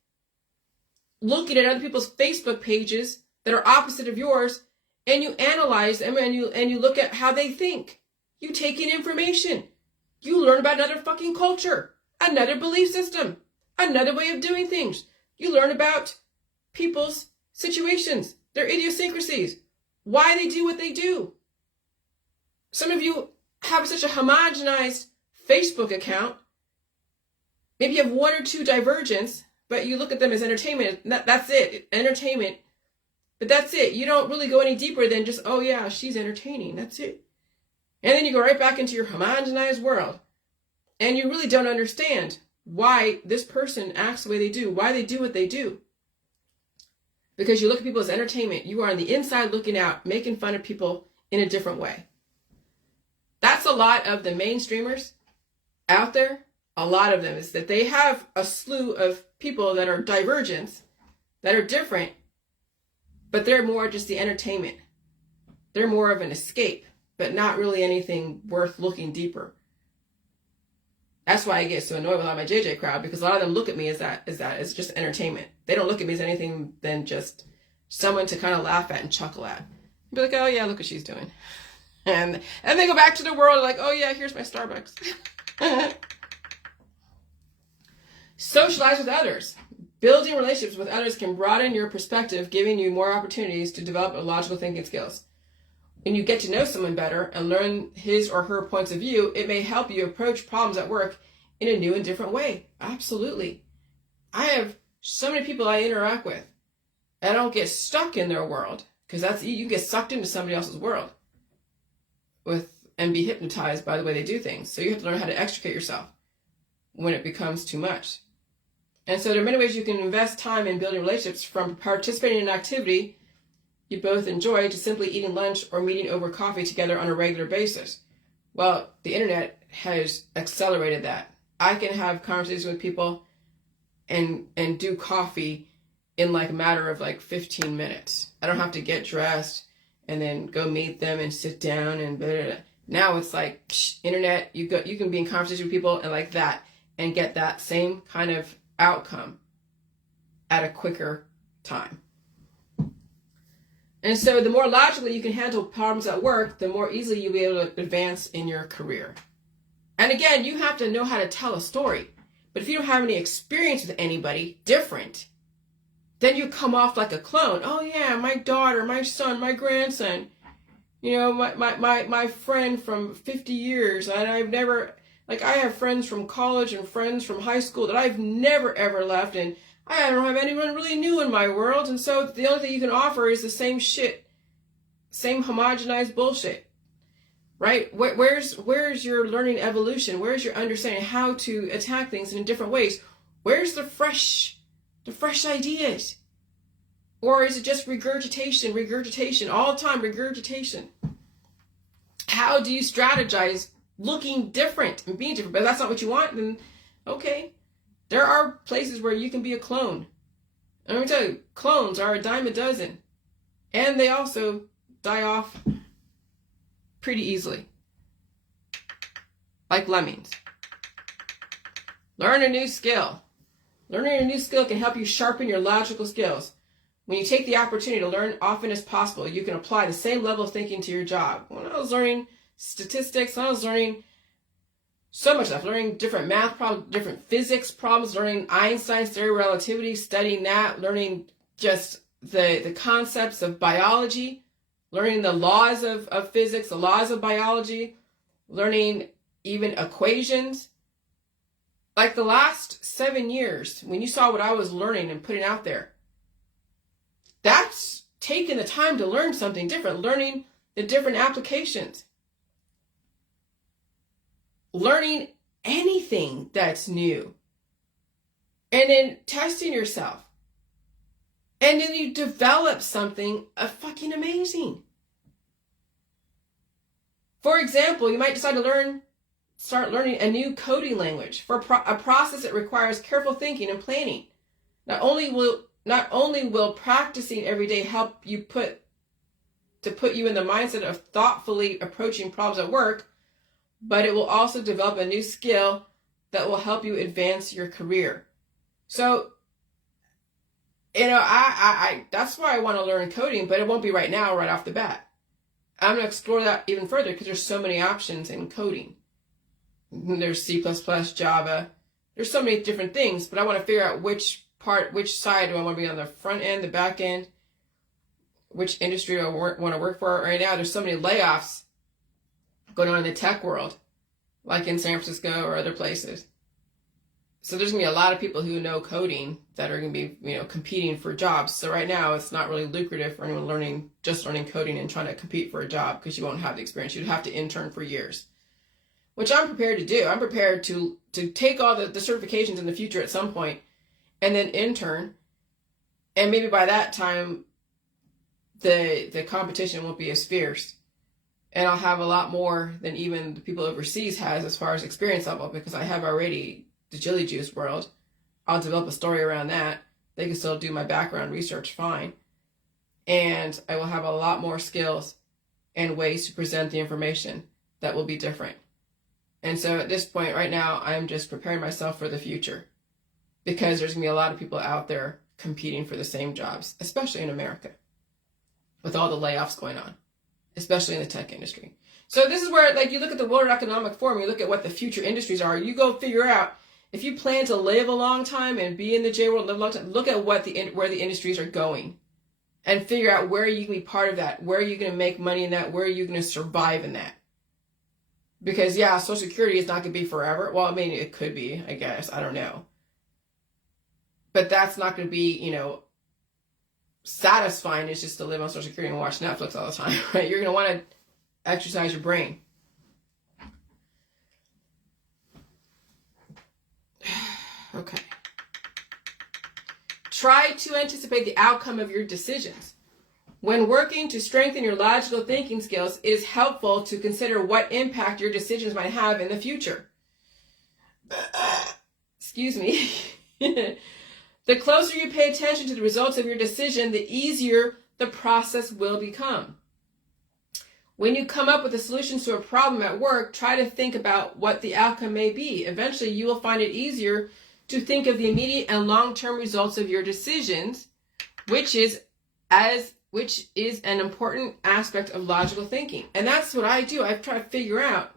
Looking at other people's Facebook pages that are opposite of yours, and you analyze them and you look at how they think. You take in information. You learn about another fucking culture, another belief system, another way of doing things. You learn about people's situations, their idiosyncrasies, why they do what they do. Some of you have such a homogenized Facebook account. Maybe you have one or two divergence, but you look at them as entertainment. That's it, entertainment. But that's it. You don't really go any deeper than just, oh yeah, she's entertaining. That's it. And then you go right back into your homogenized world. And you really don't understand why this person acts the way they do, why they do what they do. Because you look at people as entertainment. You are on the inside looking out, making fun of people in a different way. That's a lot of the mainstreamers out there. A lot of them is that they have a slew of people that are divergents, that are different, but they're more just the entertainment. They're more of an escape, but not really anything worth looking deeper. That's why I get so annoyed with all my JJ crowd, because a lot of them look at me as that. It's just entertainment. They don't look at me as anything than just someone to kind of laugh at and chuckle at. Be like, oh yeah, look what she's doing. And they go back to the world like, oh yeah, here's my Starbucks. Socialize with others. Building relationships with others can broaden your perspective, giving you more opportunities to develop logical thinking skills. When you get to know someone better and learn his or her points of view, it may help you approach problems at work in a new and different way. Absolutely. I have so many people I interact with. I don't get stuck in their world, because you can get sucked into somebody else's world and be hypnotized by the way they do things. So you have to learn how to extricate yourself when it becomes too much. And so there are many ways you can invest time in building relationships, from participating in an activity you both enjoy to simply eating lunch or meeting over coffee together on a regular basis. Well, the internet has accelerated that. I can have conversations with people and do coffee in like a matter of like 15 minutes. I don't have to get dressed and then go meet them and sit down and blah, blah, blah. Now it's like internet, you can be in conversation with people and like that and get that same kind of outcome at a quicker time. And so the more logically you can handle problems at work, the more easily you'll be able to advance in your career. And again, you have to know how to tell a story. But if you don't have any experience with anybody different, then you come off like a clone. Oh yeah, my daughter, my son, my grandson, my friend from 50 years. And I've never, I have friends from college and friends from high school that I've never ever left, and I don't have anyone really new in my world, and so the only thing you can offer is the same shit, same homogenized bullshit, right? Where's your learning evolution? Where's your understanding how to attack things in different ways? Where's the fresh ideas? Or is it just regurgitation, all the time, regurgitation? How do you strategize looking different and being different? But if that's not what you want, then okay. There are places where you can be a clone. And let me tell you, clones are a dime a dozen. And they also die off pretty easily. Like lemmings. Learn a new skill. Learning a new skill can help you sharpen your logical skills. When you take the opportunity to learn often as possible, you can apply the same level of thinking to your job. When I was learning statistics, when I was learning so much stuff, learning different math problems, different physics problems, learning Einstein's theory of relativity, studying that, learning just the concepts of biology, learning the laws of physics, the laws of biology, learning even equations. Like the last 7 years, when you saw what I was learning and putting out there, that's taking the time to learn something different, learning the different applications. Learning anything that's new, and then testing yourself, and then you develop something fucking amazing. For example, you might decide to start learning a new coding language for a process that requires careful thinking and planning. Not only will not only will practicing every day help you put you in the mindset of thoughtfully approaching problems at work, but it will also develop a new skill that will help you advance your career. So, I that's why I want to learn coding, but it won't be right now, right off the bat. I'm going to explore that even further because there's so many options in coding. There's C++, Java. There's so many different things, but I want to figure out which side do I want to be on, the front end, the back end, which industry do I want to work for. Right now, there's so many layoffs going on in the tech world, like in San Francisco or other places. So there's going to be a lot of people who know coding that are going to be, competing for jobs. So right now, it's not really lucrative for anyone learning coding and trying to compete for a job because you won't have the experience. You'd have to intern for years, which I'm prepared to do. I'm prepared to take all the certifications in the future at some point and then intern. And maybe by that time, the competition won't be as fierce. And I'll have a lot more than even the people overseas has as far as experience level, because I have already the Jilly Juice world. I'll develop a story around that. They can still do my background research fine. And I will have a lot more skills and ways to present the information that will be different. And so at this point right now, I'm just preparing myself for the future, because there's going to be a lot of people out there competing for the same jobs, especially in America, with all the layoffs going on, especially in the tech industry. So this is where, you look at the World Economic Forum, you look at what the future industries are, you go figure out, if you plan to live a long time and be in the J world, live a long time, look at where the industries are going and figure out where you can be part of that, where are you going to make money in that, where are you going to survive in that. Because, yeah, Social Security is not going to be forever. Well, I mean, it could be, I guess. I don't know. But that's not going to be, satisfying. It's just to live on Social Security and watch Netflix all the time, right? You're going to want to exercise your brain. Okay. Try to anticipate the outcome of your decisions. When working to strengthen your logical thinking skills, it is helpful to consider what impact your decisions might have in the future. Excuse me. The closer you pay attention to the results of your decision, the easier the process will become. When you come up with the solutions to a problem at work, try to think about what the outcome may be. Eventually, you will find it easier to think of the immediate and long-term results of your decisions, which is an important aspect of logical thinking. And that's what I do. I try to figure out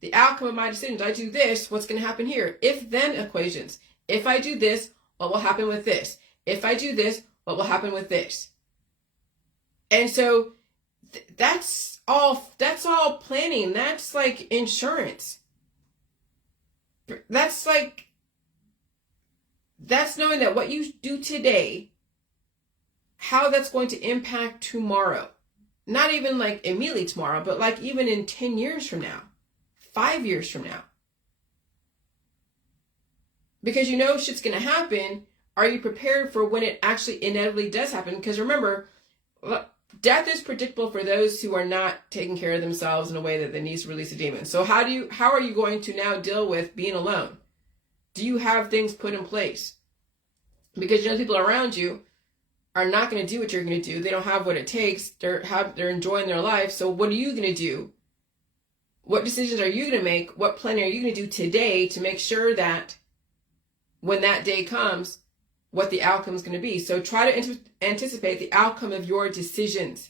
the outcome of my decisions. I do this, what's going to happen here? If-then equations. If I do this, what will happen with this? If I do this, what will happen with this? And so that's all planning. That's like insurance. That's knowing that what you do today, how that's going to impact tomorrow. Not even like immediately tomorrow, but like even in 10 years from now, 5 years from now. Because shit's going to happen. Are you prepared for when it actually inevitably does happen? Because remember, death is predictable for those who are not taking care of themselves in a way that they need to release a demon. So how are you going to now deal with being alone? Do you have things put in place? Because people around you are not going to do what you're going to do. They don't have what it takes. They're enjoying their life. So what are you going to do? What decisions are you going to make? What planning are you going to do today to make sure that when that day comes, what the outcome is going to be? So try to anticipate the outcome of your decisions.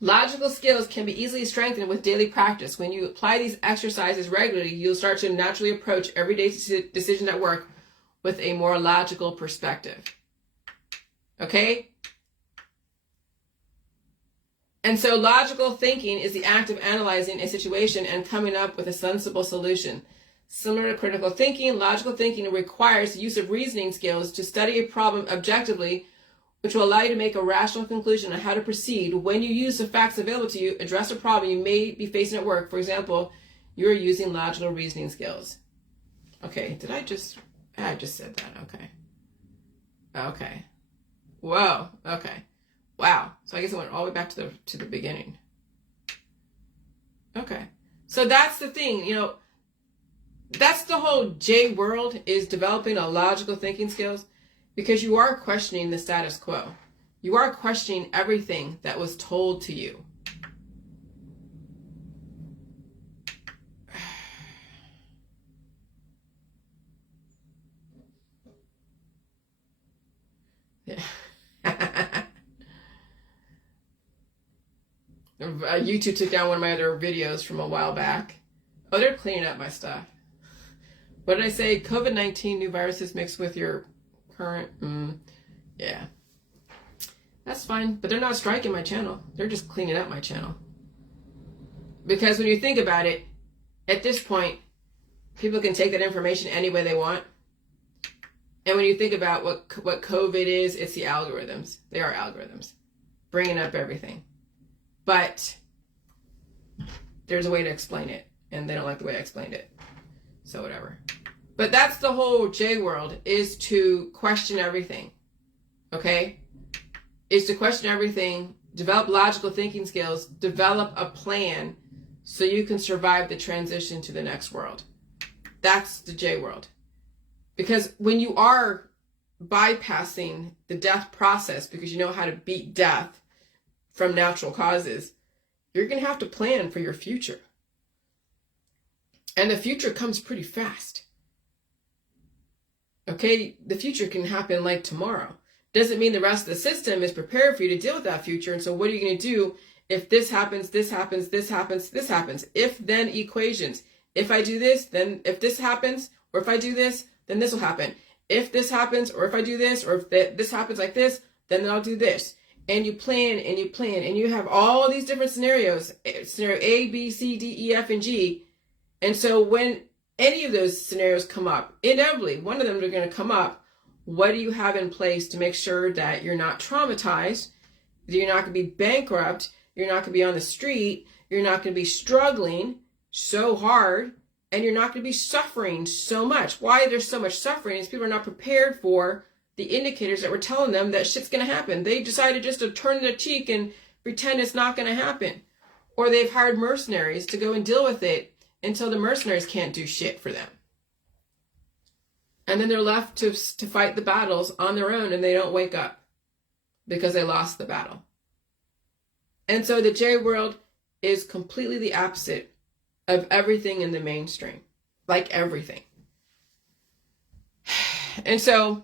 Logical skills can be easily strengthened with daily practice. When you apply these exercises regularly, you'll start to naturally approach everyday decisions at work with a more logical perspective. Okay? And so logical thinking is the act of analyzing a situation and coming up with a sensible solution. Similar to critical thinking, logical thinking requires the use of reasoning skills to study a problem objectively, which will allow you to make a rational conclusion on how to proceed. When you use the facts available to you, address a problem you may be facing at work. For example, you are using logical reasoning skills. Okay, I just said that. Okay. Whoa, okay. Wow. So I guess I went all the way back to the beginning. Okay. So that's the thing, that's the whole J world, is developing a logical thinking skills, because you are questioning the status quo. You are questioning everything that was told to you. Yeah. YouTube took down one of my other videos from a while back. Oh, they're cleaning up my stuff. What did I say? COVID-19 new viruses mixed with your current... yeah. That's fine. But they're not striking my channel. They're just cleaning up my channel. Because when you think about it, at this point, people can take that information any way they want. And when you think about what COVID is, it's the algorithms. They are algorithms. Bringing up everything. But there's a way to explain it. And they don't like the way I explained it. So whatever. But that's the whole J world, is to question everything. Okay? Is to question everything, develop logical thinking skills, develop a plan so you can survive the transition to the next world. That's the J world. Because when you are bypassing the death process because you know how to beat death from natural causes, you're going to have to plan for your future. And the future comes pretty fast. Okay? The future can happen like tomorrow. Doesn't mean the rest of the system is prepared for you to deal with that future. And so what are you going to do if this happens, this happens, this happens, this happens? If-then equations. If I do this, then if this happens, or if I do this, then this will happen. If this happens, or if I do this, or if this happens like this, then I'll do this. And you plan, and you plan, and you have all these different scenarios. Scenario A, B, C, D, E, F, and G. And so when any of those scenarios come up, inevitably, one of them are going to come up. What do you have in place to make sure that you're not traumatized, that you're not going to be bankrupt, you're not going to be on the street, you're not going to be struggling so hard, and you're not going to be suffering so much? Why there's so much suffering is people are not prepared for the indicators that were telling them that shit's going to happen. They decided just to turn their cheek and pretend it's not going to happen. Or they've hired mercenaries to go and deal with it until the mercenaries can't do shit for them. And then they're left to fight the battles on their own, and they don't wake up because they lost the battle. And so the J world is completely the opposite of everything in the mainstream. Like everything. And so,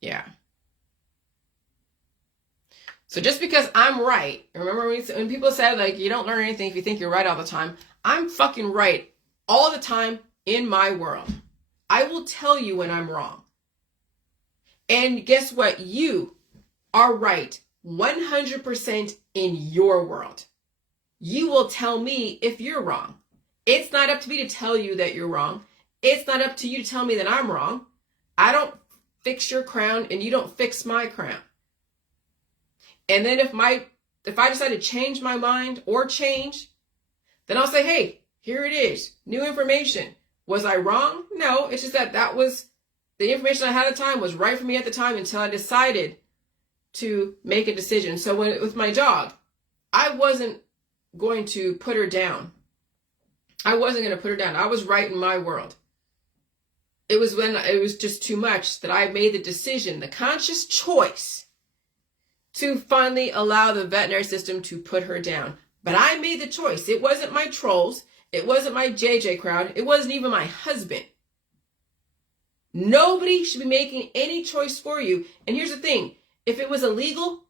yeah. So just because I'm right, remember when people said, like, you don't learn anything if you think you're right all the time. I'm fucking right all the time. In my world, I will tell you when I'm wrong. And guess what? You are right 100% in your world. You will tell me if you're wrong. It's not up to me to tell you that you're wrong. It's not up to you to tell me that I'm wrong. I don't fix your crown and you don't fix my crown. And then if I decide to change my mind or change, then I'll say, hey, here it is. New information. Was I wrong? No, it's just that was the information I had at the time was right for me at the time until I decided to make a decision. So with my dog, I wasn't going to put her down. I wasn't going to put her down. I was right in my world. It was when it was just too much that I made the decision, the conscious choice, to finally allow the veterinary system to put her down. But I made the choice. It wasn't my trolls. It wasn't my JJ crowd. It wasn't even my husband. Nobody should be making any choice for you. And here's the thing. If it was illegal,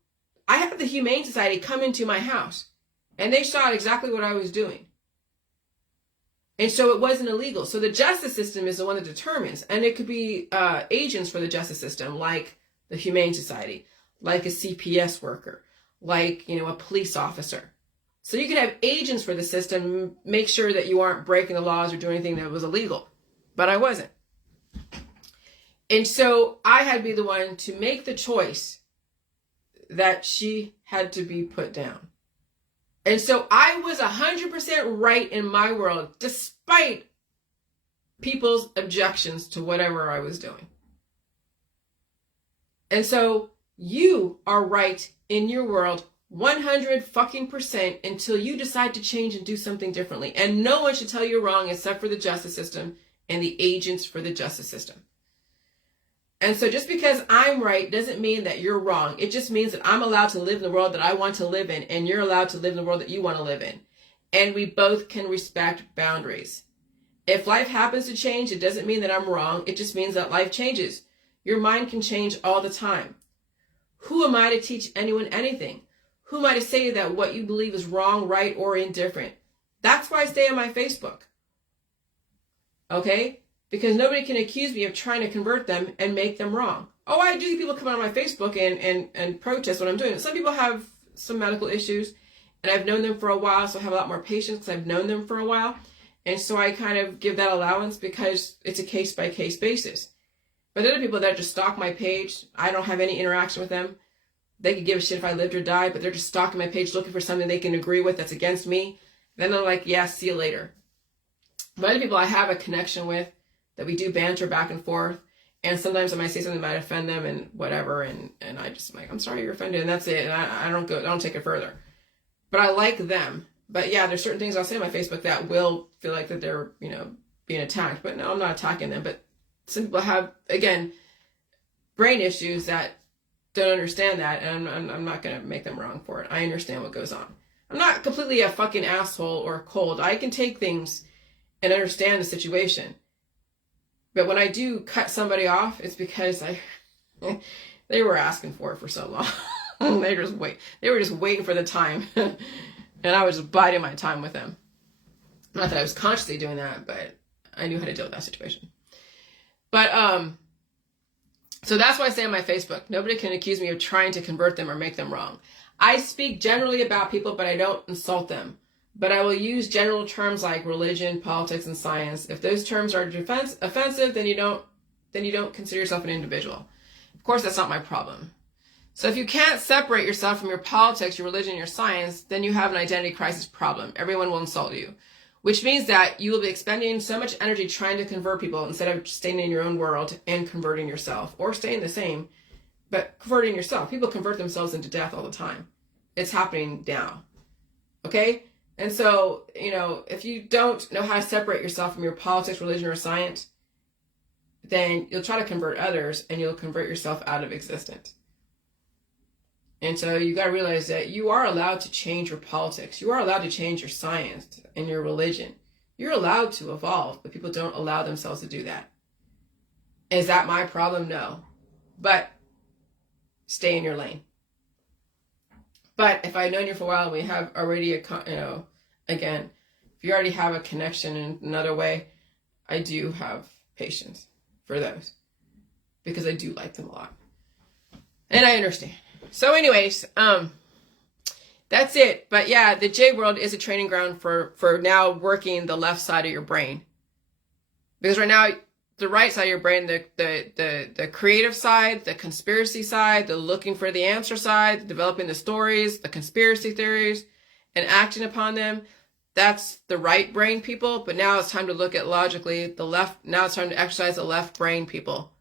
I had the Humane Society come into my house. And they saw exactly what I was doing. And so it wasn't illegal. So the justice system is the one that determines. And it could be agents for the justice system, like the Humane Society, like a CPS worker, like, a police officer. So you can have agents for the system, make sure that you aren't breaking the laws or doing anything that was illegal. But I wasn't. And so I had to be the one to make the choice that she had to be put down. And so I was 100% right in my world, despite people's objections to whatever I was doing. And so you are right in your world 100% until you decide to change and do something differently. And no one should tell you wrong except for the justice system and the agents for the justice system. And so just because I'm right doesn't mean that you're wrong. It just means that I'm allowed to live in the world that I want to live in, and you're allowed to live in the world that you want to live in. And we both can respect boundaries. If life happens to change, it doesn't mean that I'm wrong. It just means that life changes. Your mind can change all the time. Who am I to teach anyone anything? Who am I to say that what you believe is wrong, right, or indifferent? That's why I stay on my Facebook. Okay? Because nobody can accuse me of trying to convert them and make them wrong. Oh, I do see people come on my Facebook and protest what I'm doing. Some people have some medical issues, and I've known them for a while, so I have a lot more patience because I've known them for a while. And so I kind of give that allowance because it's a case-by-case basis. But other people that just stalk my page, I don't have any interaction with them. They could give a shit if I lived or died, but they're just stalking my page looking for something they can agree with that's against me. Then I'm like, yeah, see you later. But other people I have a connection with, that we do banter back and forth. And sometimes I might say something that might offend them and whatever. And I just like, I'm sorry you're offended. And that's it. And I don't take it further. But I like them. But yeah, there's certain things I'll say on my Facebook that will feel like that they're, being attacked. But no, I'm not attacking them. But some people have, again, brain issues that don't understand that. And I'm not going to make them wrong for it. I understand what goes on. I'm not completely a fucking asshole or cold. I can take things and understand the situation. But when I do cut somebody off, it's because they were asking for it for so long. They were just waiting for the time. And I was just biding my time with them. Not that I was consciously doing that, but I knew how to deal with that situation. But, so that's why I say on my Facebook, nobody can accuse me of trying to convert them or make them wrong. I speak generally about people, but I don't insult them. But I will use general terms like religion, politics, and science. If those terms are offensive, then you don't consider yourself an individual. Of course, that's not my problem. So if you can't separate yourself from your politics, your religion, your science, then you have an identity crisis problem. Everyone will insult you, which means that you will be expending so much energy trying to convert people instead of staying in your own world and converting yourself, or staying the same, but converting yourself. People convert themselves into death all the time. It's happening now. Okay? And so, if you don't know how to separate yourself from your politics, religion, or science, then you'll try to convert others and you'll convert yourself out of existence. And so you got to realize that you are allowed to change your politics. You are allowed to change your science and your religion. You're allowed to evolve, but people don't allow themselves to do that. Is that my problem? No. But stay in your lane. But if I've known you for a while, we have already, again, if you already have a connection in another way, I do have patience for those because I do like them a lot. And I understand. So anyways, that's it. But yeah, the J world is a training ground for now working the left side of your brain. Because right now, the right side of your brain, the creative side, the conspiracy side, the looking for the answer side, the developing the stories, the conspiracy theories, and acting upon them, that's the right brain people. But now it's time to look at logically the left. Now it's time to exercise the left brain people.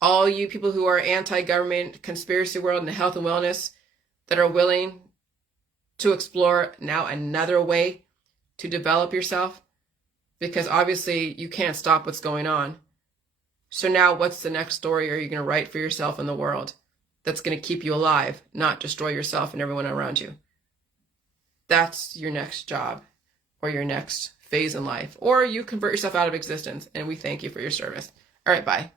All you people who are anti-government, conspiracy world, and the health and wellness that are willing to explore now another way to develop yourself, because obviously you can't stop what's going on. So now what's the next story are you going to write for yourself in the world that's going to keep you alive, not destroy yourself and everyone around you? That's your next job or your next phase in life. Or you convert yourself out of existence, and we thank you for your service. All right, bye.